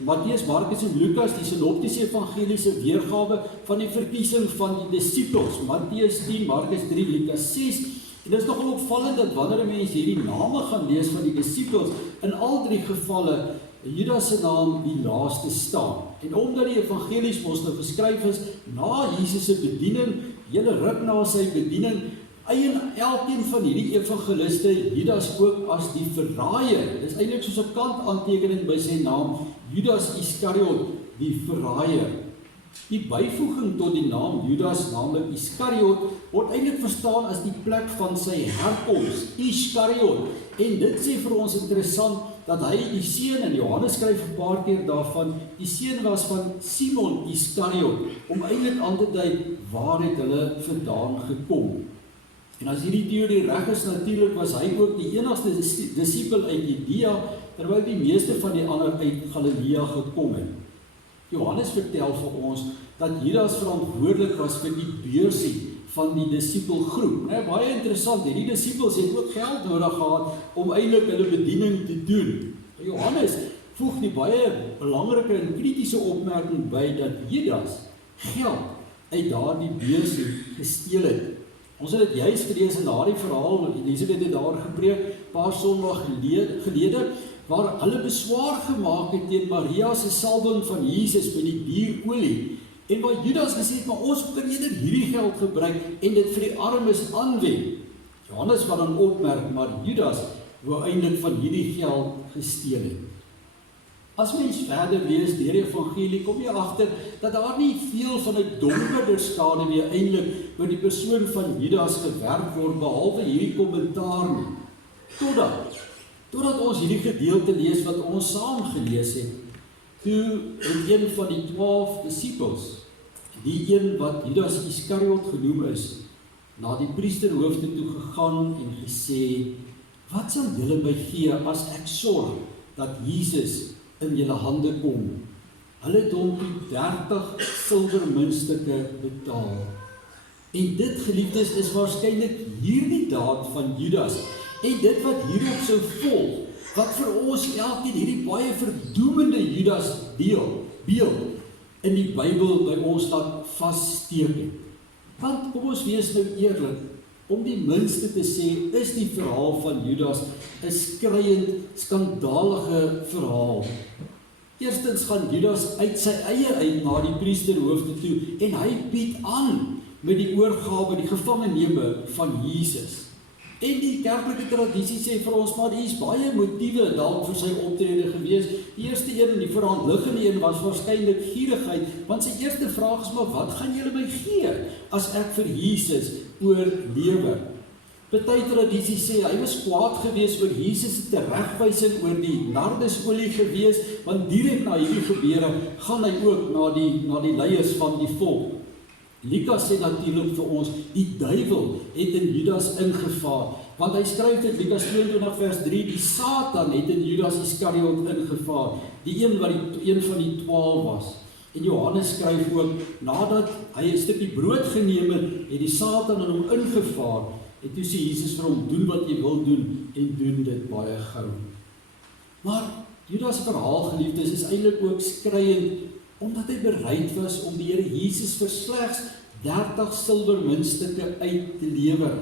Matteus, Markus en Lukas, die sinoptiese evangeliese weergawe van die verkiesing van die disippels, Matteus 10, Markus 3, Lukas 6, en dit is nogal opvallend dat wanneer 'n mens hierdie name gaan lees van die disippels, in al 3 gevalle, Judas se naam die laaste staan. En omdat die evangelies mos nou geskryf is, na Jesus se bediening, hele ruk na sy bediening, eien elkeen van hierdie evangeliste Judas ook as die verraaier. Dit is eintlik soos 'n kantaantekening by sy naam, Judas Iskariot, die verraaier. Die byvoeging tot die naam Judas, naamlik Iskariot, word eintlik verstaan as die plek van sy herkoms, Iskariot. En dit sê vir ons interessant dat hy die seun, en Johannes skryf 'n paar keer daarvan, die seun was van Simon Iskariot, om eintlik aan te dui waar het hulle vandaan gekom. En as hierdie teorie reg is, natuurlik was hy ook die enigste disipel uit Judea, terwyl die meeste van die ander uit Galilea gekom het. Johannes vertel vir ons dat Judas verantwoordelik was vir die beursie van die disipelgroep. Baie interessant, die disipels het ook geld nodig gehad om eintlik hulle bediening te doen. Johannes voeg die baie belangrike en kritiese opmerking by dat Judas geld uit daardie beursie gesteel het. Ons het dit juist gelees in daardie verhaal, Elisabeth het daar gepreek, paar Sondag gelede, waar hulle beswaar gemaak het teen Maria se salwing van Jesus met die dierolie. En waar Judas gesê het, maar ons kan eerder hierdie geld gebruik en dit vir die armes aanwend. Johannes wat dan opmerk, maar Judas wou eintlik van hierdie geld gesteel het. As mens verder lees deur die evangelie, kom jy agter dat daar nie veel van 'n donkerder skaduwee eintlik oor die persoon van Judas gewerk word, behalwe hierdie kommentaar nie. Totdat ons hierdie gedeelte lees wat ons saam gelees het, toe een van die 12 disippels, die een wat Judas Iskariot genoem is, na die priesterhoofde toe gegaan en gesê, wat sal julle my gee as ek sorg dat Jesus in julle hande kom? Hulle het hom 30 silwermuntstukke betaal. En dit, geliefdes, is waarskynlik hierdie daad van Judas, en dit wat hierop sou volg, wat vir ons elkeen hierdie baie verdoemende Judas beeld in die Bybel by ons laat vassteek het. Want kom ons wees nou eerlik, om die minste te sê, is die verhaal van Judas 'n skreiend, skandalige verhaal. Eerstens gaan Judas uit sy eie uit na die priesterhoofde toe en hy bied aan met die oorgawe, die gevangenneeme van Jesus. En die kerklike tradisie sê vir ons, maar daar is baie motiewe dalk vir sy optrede gewees. Die eerste een, die voorhandliggende een, was waarskynlik gierigheid, want sy eerste vraag is, maar wat gaan julle my gee, as ek vir Jesus oorlewe? Party tradisie sê, hy was kwaad gewees oor Jesus se teregwysing oor die nardesolie gewees, want direk na hierdie gebeure, gaan hy ook na die leiers van die volk. Lukas sê natuurlik vir ons, die duiwel het in Judas ingevaar, want hy skryf dit, Lukas 22 vers 3, die Satan het in Judas Iskariot ingevaar, die een wat een van die 12 was. En Johannes skryf ook, nadat hy 'n stukkie brood geneem het die Satan in hom ingevaar, en toe sê Jesus vir hom, doen wat jy wil doen, en doen dit baie gou. Maar Judas verhaal, geliefdes, is eintlik ook skreiend, omdat hy bereid was om die Here Jesus vir slegs 30 silwermuntstukke uit te lewer.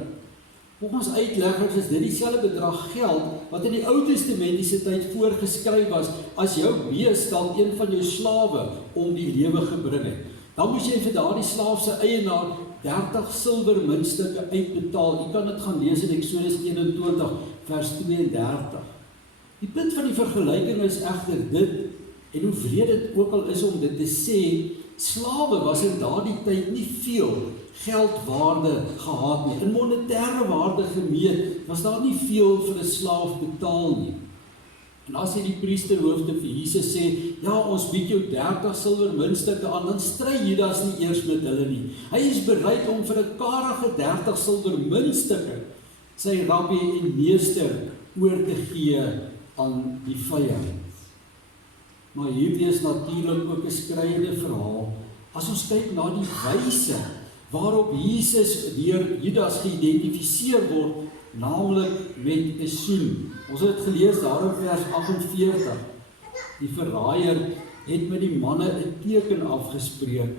Volgens uitleggers is dit dieselfde bedrag geld wat in die Ou Testamentiese tyd voorgeskryf was as jou bees dalk een van jou slawe om die lewe gebring het. Dan moes jy vir daardie slaaf se eienaar 30 silwermuntstukke uitbetaal. Jy kan dit gaan lees in Eksodus 21 vers 32. Die punt van die vergelyking is egter dit, en hoe wreed dit ook al is om dit te sê, slawe was in daardie tyd nie veel geldwaarde gehad nie. In monetêre waarde gemeet was daar nie veel vir 'n slaaf betaal nie. En as hy die priesterhoofde vir Jesus sê, ja, ons bied jou 30 silwermuntstukke aan, dan stry Judas nie eers met hulle nie. Hy is bereid om vir 'n karige 30 silwermuntstukke sy rabbi en meester oor te gee aan die vyand. Maar hierdie is natuurlik ook 'n skreiende verhaal. As ons kyk na die wyse waarop Jesus deur Judas geïdentifiseer word, naamlik met 'n soen. Ons het gelees daar in vers 48. Die verraaier het met die manne 'n teken afgespreek.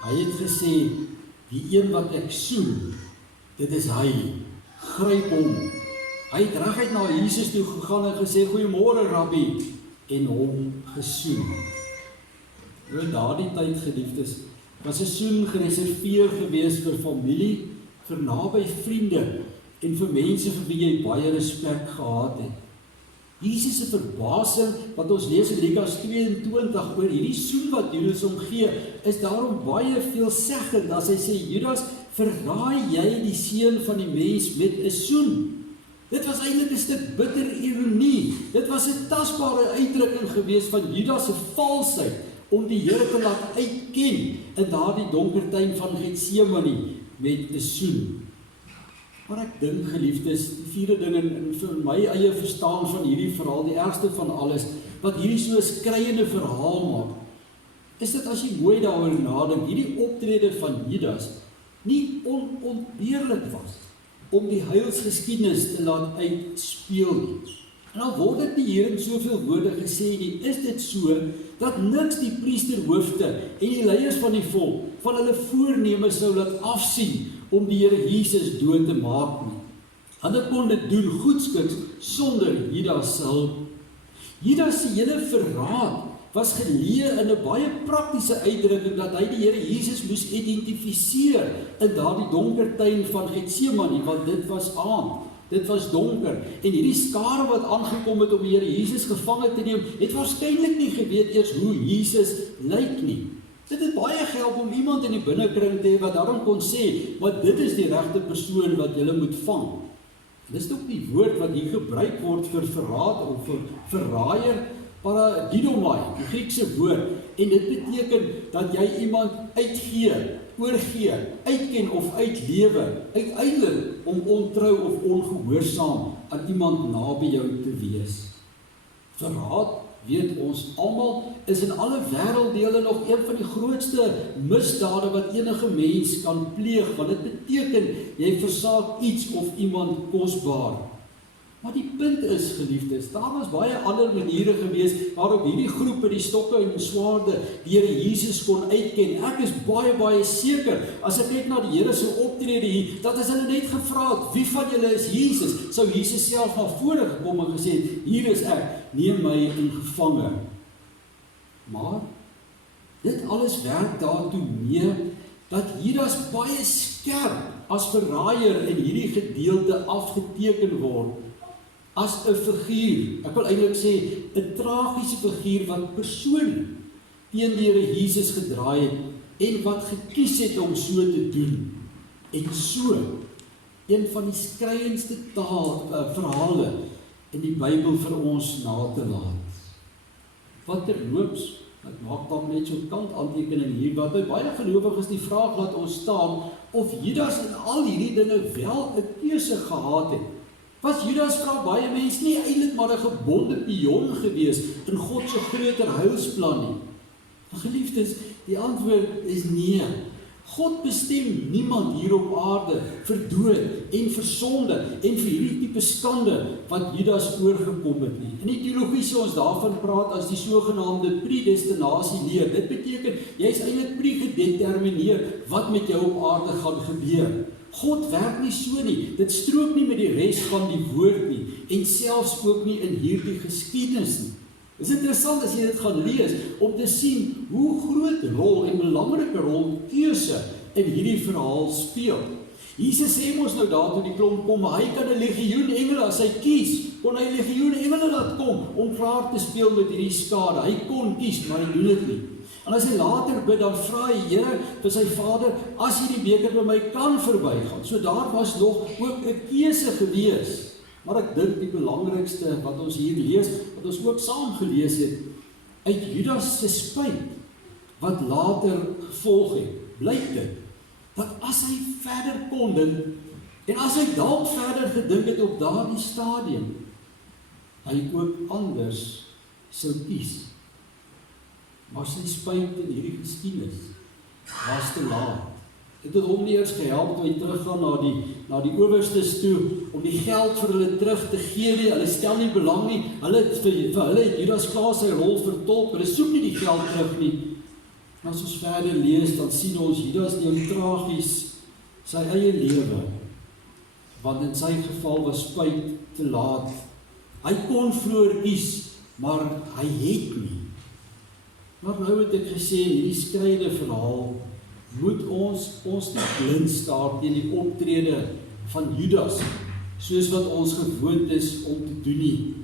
Hy het gesê, die een wat ek soen, dit is hy. Gryp hom. Hy het reguit na Jesus toe gegaan en gesê, goeiemôre rabbi, en hom gesoen. In daardie tyd, geliefdes, was 'n soen gereserveer gewees vir familie, vir naby vriende en vir mense vir wie jy baie respek gehad het. Jesus se verbasing wat ons lees in Lukas 22 oor hierdie soen wat Judas hom gee, is daarom baie veelzeggend as hy sê, Judas, verraai jy die seun van die mens met 'n soen? Dit was eintlik 'n stuk bitter ironie. Dit was 'n tasbare uitdrukking gewees van Judas se valsheid om die Here te laat uitken in daardie donker tuin van Getsemane met 'n soen. Maar ek dink, geliefdes, die vierde ding en vir my eie verstaan van hierdie verhaal, die ergste van alles, wat hierdie so 'n skreiende verhaal maak, is dit as jy mooi daaroor nadink, hierdie optrede van Judas nie onontbeerlik was om die heilsgeskiedenis te laat uitspeel nie. En al word dit nie hier in soveel woorde gesê nie, is dit so, dat niks die priesterhoofde en die leiers van die volk van hulle voorneme sou laat afsien om die Here Jesus dood te maak nie. Hulle kon dit doen goedskiks sonder Judas se hulp. Judas se hele verraad was geleë in 'n baie praktiese uitdrukking dat hy die Here Jesus moes identifiseer in daardie donker tuin van Getsemane, want dit was aand. Dit was donker, en hierdie skare wat aangekom het om die Here Jesus gevange te neem, het waarskynlik nie geweet eers hoe Jesus lyk nie. Dit het baie gehelp om iemand in die binnekring te hê wat daarom kon sê, maar dit is die regte persoon wat julle moet vang. Dis ook die woord wat hier gebruik word vir verraad of vir verraaier, paradidomai, die Griekse woord, en dit beteken dat jy iemand uitgee, oorgee, uitken of uitlewe, uiteindelik om ontrou of ongehoorsaam aan iemand naby jou te wees. Verraad, weet ons almal, is in alle wêrelddele nog een van die grootste misdade wat enige mens kan pleeg, want dit beteken jy versaak iets of iemand kosbaar. Maar die punt is, geliefdes, daar was baie ander maniere gewees waarop hierdie groep met die stokke en swaarde die Here Jesus kon uitken. Ek is baie seker, as ek kyk na die Here se optrede hier, dat as hulle net gevra het, wie van julle is Jesus, sou Jesus self na vore gekom en gesê het, hier is ek, neem my in gevange. Maar, dit alles werk daartoe mee, dat Judas baie skerp as verraaier in hierdie gedeelte afgeteken word, as 'n figuur, ek wil eintlik sê, 'n tragiese figuur wat persoonlik teen die Here Jesus gedraai het, en wat gekies het om so te doen, en so, een van die skreiendste verhale in die Bybel vir ons na te laat. Wat terloops, ek maak dan net so kant aantekening hier, wat by baie gelowiges die vraag laat ontstaan, of Judas in al hierdie dinge wel 'n keuse gehad het. Was Judas, vra baie mense, nie eintlik maar 'n gebonde pion gewees in God se groter heilsplan nie? Geliefdes, die antwoord is nee. God bestem niemand hier op aarde vir dood en vir sonde en vir hierdie tipe skande wat Judas oorgekom het nie. In die teologie sou ons daarvan praat as die sogenaamde predestinasie leer. Dit beteken, jy is eintlik pregedetermineer wat met jou op aarde gaan gebeur. God werk nie so nie, dit strook nie met die res van die woord nie, en selfs ook nie in hierdie geskiedenis nie. Dit is interessant as jy dit gaan lees, om te sien hoe groot rol en belangrike rol keuse in hierdie verhaal speel. Jesus sê ons nou daar toe die klomp kom, hy kan 'n legioen engele, as hy kies, kon hy 'n legioen engele laat kom, om klaar te speel met hierdie skade. Hy kon kies, maar hy doen dit nie. En as hy later bid, dan vra hy Here vir sy Vader, as hierdie beker by my kan verbygaan. So daar was nog ook 'n keuse gewees. Maar ek dink die belangrikste wat ons hier lees, wat ons ook saam gelees het, uit Judas se spyt, wat later gevolg het, blyk dit, dat as hy verder kon dink, en as hy dalk verder gedink het op daardie stadium, hy ook anders sou kies. Maar sy spyt in hierdie geskiedenis was te laat. Dit het hom nie eers gehelp toe hy teruggaan na die owerstes toe, om die geld vir hulle terug te gee nie. Hulle stel nie belang nie, vir hulle het Judas klaar sy rol vertolk, hulle soek nie die geld terug nie. En as ons verder lees, dan sien ons Judas neem tragies sy eie lewe, want in sy geval was spyt te laat. Hy kon vroeër kies, maar hy het nie. Maar nou het ek gesê, in hierdie skryde verhaal, moet ons nie blind staar teen die optrede van Judas, soos wat ons gewoond is om te doen nie.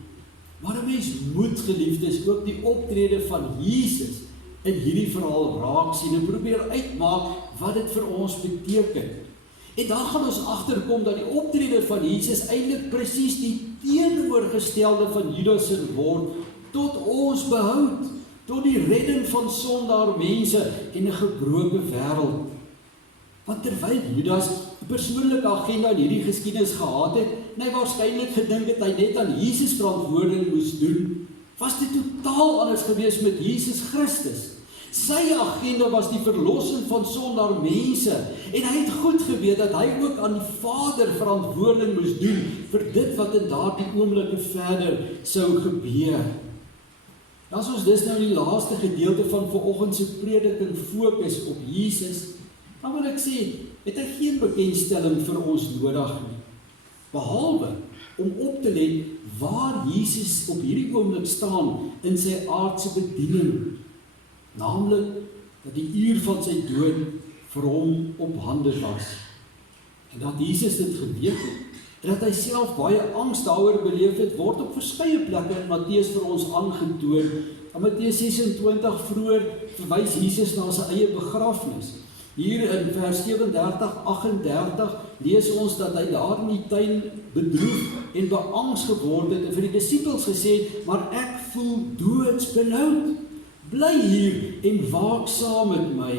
Maar 'n mens moet, geliefdes, ook die optrede van Jesus in hierdie verhaal raak sien en probeer uitmaak wat dit vir ons beteken. En dan gaan ons agterkom dat die optrede van Jesus eintlik presies die teenoorgestelde van Judas se word, tot ons behoud, tot die redding van sondaar mense en 'n gebroke wêreld. Want terwyl Judas 'n persoonlike agenda in hierdie geskiedenis gehad het, en hy waarskynlik gedink het hy net aan Jesus verantwoording moes doen, was dit totaal anders gewees met Jesus Christus. Sy agenda was die verlossing van sondaar mense, en hy het goed geweet dat hy ook aan die Vader verantwoording moes doen vir dit wat in daardie oomblikke verder sou gebeur. As ons dus nou in die laaste gedeelte van vanoggend se prediking fokus op Jesus, dan wil ek sê, het hy geen bekendstelling vir ons nodig nie, behalwe om op te let waar Jesus op hierdie oomblik staan in sy aardse bediening, naamlik dat die uur van sy dood vir hom op hande was, en dat Jesus dit geweet het, en dat hy self baie angs daaroor beleef het, word op verskeie plekke in Matteus vir ons aangetoon. In Matteus 26 vroeër verwys Jesus na sy eie begrafnis. Hier in vers 37-38 lees ons dat hy daar in die tuin bedroef en beangs geword het en vir die disippels gesê het, maar ek voel doodsbenoud. Bly hier en waak saam met my.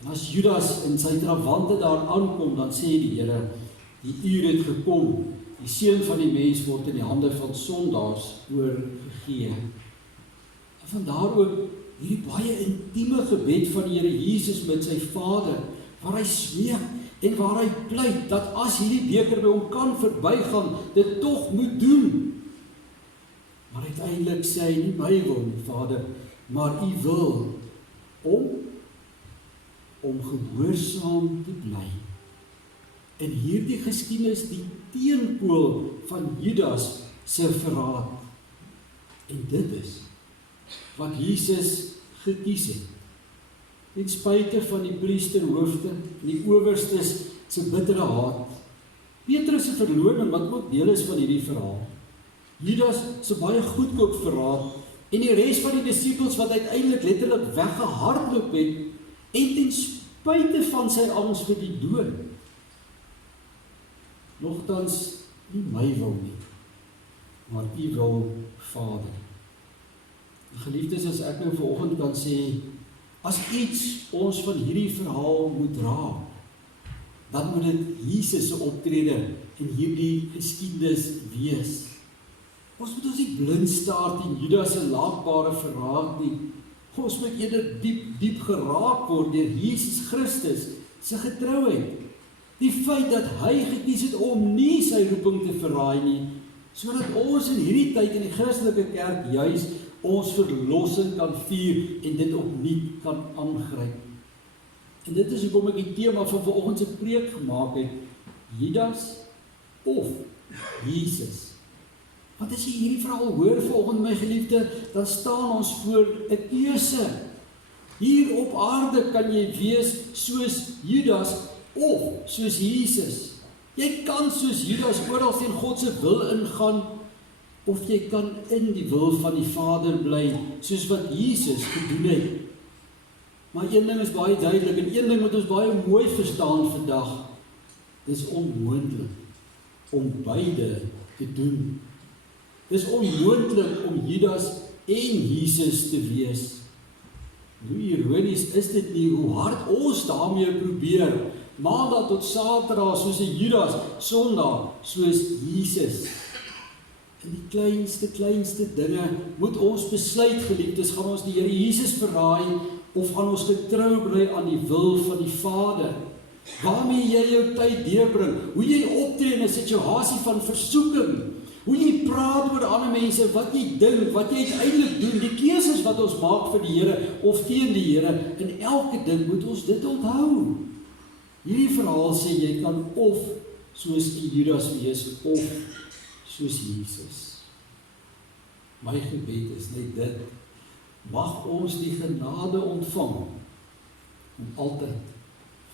En as Judas in sy trawante daar aankom, dan sê die Here, die uur het gekom, die seun van die mens word in die hande van sondaars oorgegee. En vandaar ook hierdie baie intieme gebed van die Here Jesus met sy Vader, waar hy smeek en waar hy pleit, dat as hierdie beker by hom kan verbygaan, dit tog moet doen. Maar uiteindelik sê hy, nie my wil nie, Vader, maar u wil, om gehoorsaam te bly. En hierdie geskiedenis die teenpool van Judas se verraad. En dit is wat Jesus gekies het. Ten spyte van die priesterhoofde, die owerstes se bittere haat. Petrus se verloning wat ook deel is van hierdie verhaal. Judas se baie goedkoop verraad en die res van die disippels wat uiteindelik letterlik weggehardloop het en ten spyte van sy angs vir die dood. Nogtans nie my wil nie, maar u wil, Vader. Geliefdes, as ek nou vanoggend kan sê, as iets ons van hierdie verhaal moet raak, dan moet dit Jesus se optrede in hierdie geskiedenis wees. Ons moet ons nie blind staar teen Judas se laakbare verraad nie. Ons moet eerder diep geraak word deur Jesus Christus se getrouheid. Die feit dat hy gekies het om nie sy roeping te verraai nie, sodat ons in hierdie tyd in die Christelike kerk juis ons verlossing kan vier en dit opnuut kan aangryp. En dit is hoekom ek die tema van vanoggend se preek gemaak het, Judas of Jesus. Want as jy hierdie verhaal hoor vanoggend, my geliefde, dan staan ons voor 'n keuse. Hier op aarde kan jy wees soos Judas of soos Jesus. Jy kan soos Judas oral teen God se wil ingaan, of jy kan in die wil van die Vader bly, soos wat Jesus gedoen het. Maar een ding is baie duidelik, en een ding moet ons baie mooi verstaan vandag. Dit is onmoontlik om beide te doen. Dit is onmoontlik om Judas en Jesus te wees. Hoe ironies is dit nie, hoe hard ons daarmee probeer, Maandag tot Saterdag soos 'n Judas, Sondag soos Jesus. In die kleinste dinge moet ons besluit, geliefdes, gaan ons die Here Jesus verraai of gaan ons getrou bly aan die wil van die Vader? Waarmee jy jou tyd deurbring, hoe jy optree in 'n situasie van versoeking, hoe jy praat oor ander mense, wat jy dink, wat jy uiteindelik doen, die keuses wat ons maak vir die Here of teen die Here, in elke ding moet ons dit onthou. Hierdie verhaal sê jy kan of soos 'n Judas wees of soos Jesus. My gebed is net dit, mag ons die genade ontvang om altyd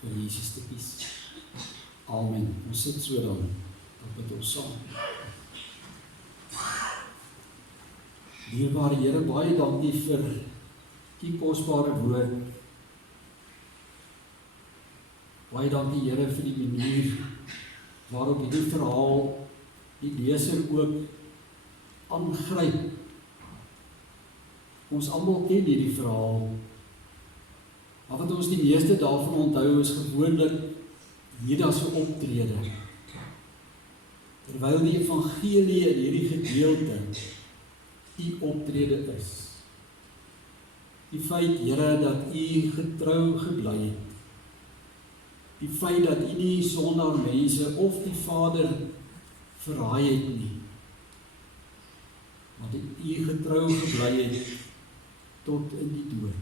vir Jesus te kies. Amen. Ons sit so dan, met ons saam. Dierbare Here, baie dankie vir u kosbare woord. Baie dankie Here vir die manier waarop hierdie verhaal die leser ook aangryp. Ons almal ken hierdie verhaal, maar wat ons die meeste daarvan onthou is gewoonlik Judas se optrede. Terwyl die evangelie in hierdie gedeelte u optrede is. Die feit, Here, dat u getrou gebly het. Die feit dat u nie sonder mense of die Vader verraai het nie, maar dat u getrou gebly het tot in die dood.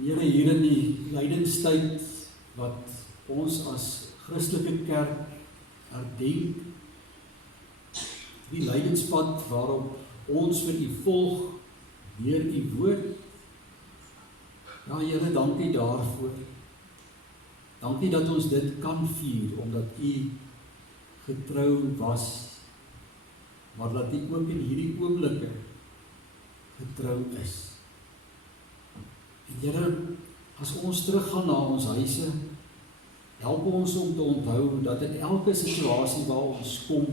Here, hier in die lydenstyd wat ons as Christelike kerk herdenk, die lydenspad waarop ons vir u volg deur u woord. Ja, Here, dankie daarvoor. Dankie dat ons dit kan vier, omdat u getrou was, maar dat u ook in hierdie oomblikke getrou is. En Here, as ons teruggaan na ons huise, help ons om te onthou dat in elke situasie waar ons kom,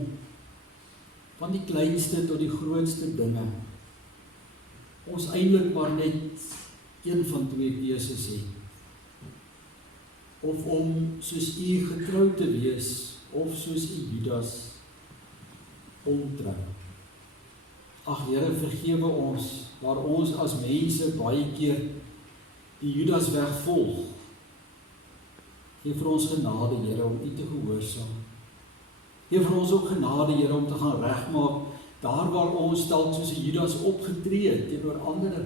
van die kleinste tot die grootste dinge, ons eintlik maar net een van twee keuses het. Of om soos u getrou te wees, of soos u Judas ontrou. Ag Here, vergewe ons, waar ons as mense baie keer die Judas weg volg, Gee vir ons genade, Here, om U te gehoorsaam. Gee vir ons ook genade, Here, om te gaan regmaak daar waar ons dalk soos 'n Judas opgetree het teenoor ander.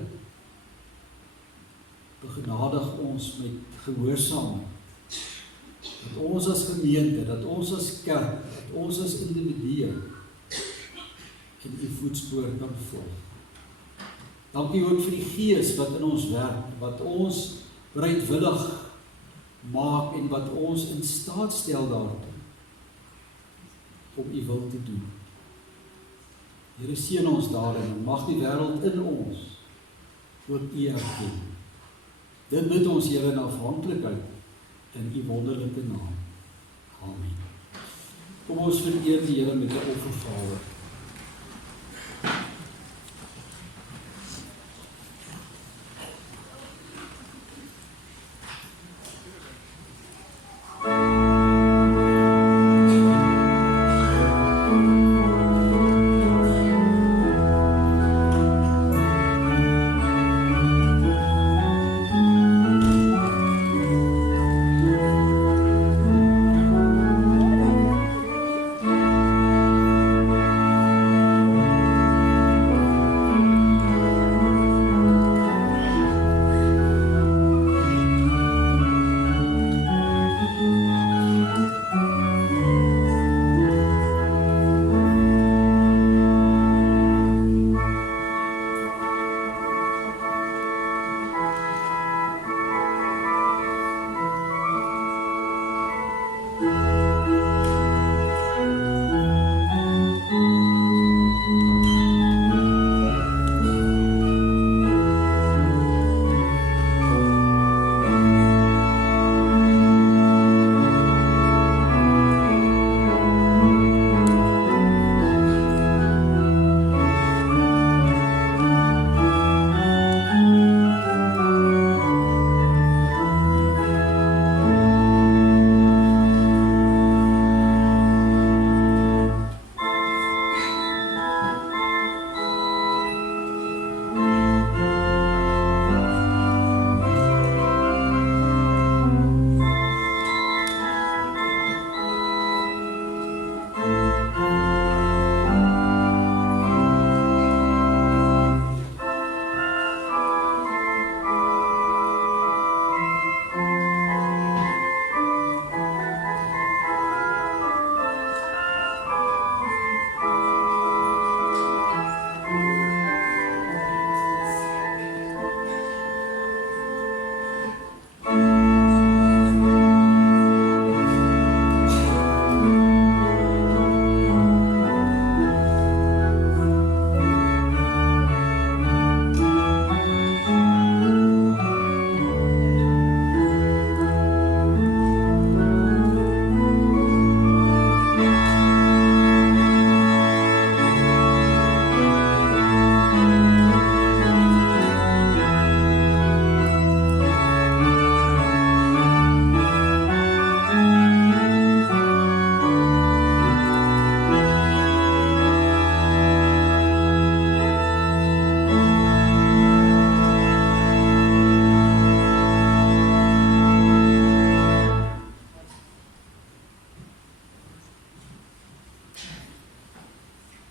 Begenadig ons met gehoorsaamheid. Dat ons as gemeente, dat ons as kerk, dat ons as individue in U voetspoor kan volg. Dankie ook vir die Gees wat in ons werk, wat ons bereidwillig maak en wat ons in staat stel daartoe om U wil te doen. Here, seën ons daarin en mag die wêreld in ons ook U erken. Dit bid ons, Here, in afhanklikheid in U wonderlike naam. Amen. Kom ons vereer die Here met 'n offergawe.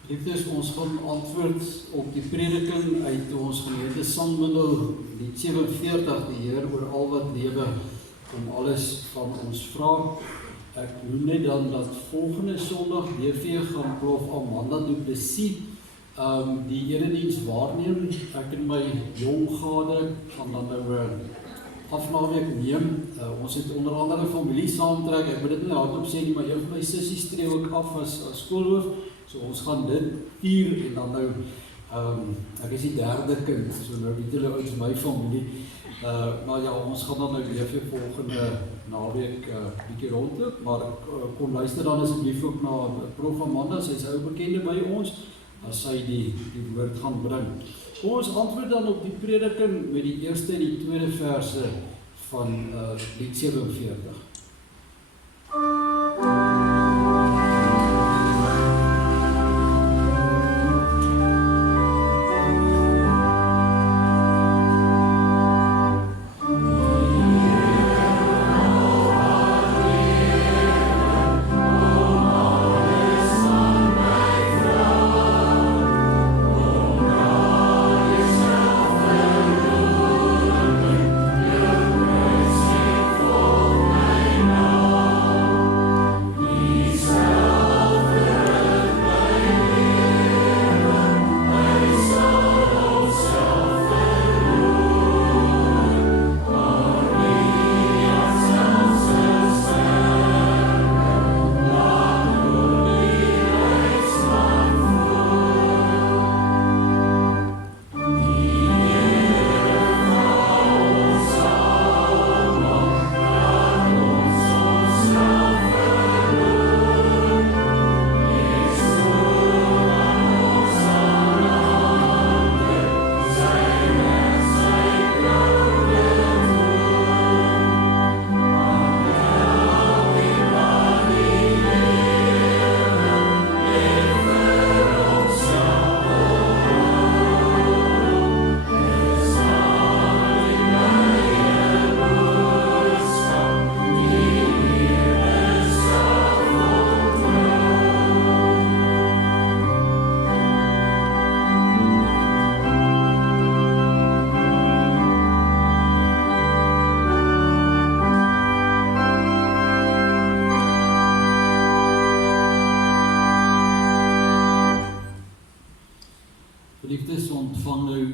Liefdes, ons gaan antwoord op die prediking uit ons gemeente Sandmiddel, lied 47, die Heer oor al wat lewe, om alles van ons vra. Ek noem net dan dat volgende Sondag DV gaan Prof Amanda Du Plessis die erediens waarneem. Ek en my jong gade gaan dan nou afnaweek neem. Ons het onder andere familie saamtrek. Ek moet dit nie hardop sê nie, maar een van my sissies tree ook af as skoolhoof. So ons gaan dit vier en dan nou, ek is die derde kind, so nou weet julle uit my familie. Maar ja, ons gaan dan nou weer vir volgende naweek bietjie rondloop, maar kom luister dan asseblief ook na Prof Amanda, sy is ou bekende by ons, as sy die woord gaan bring. Ons antwoord dan op die prediking met die eerste en die tweede verse van lied 47.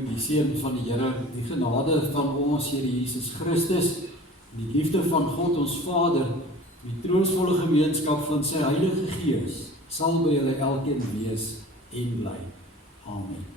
die seën van die Here, die genade van ons Here Jesus Christus, die liefde van God ons Vader, die troostvolle gemeenskap van sy Heilige Gees, sal by julle elkeen wees en bly. Amen.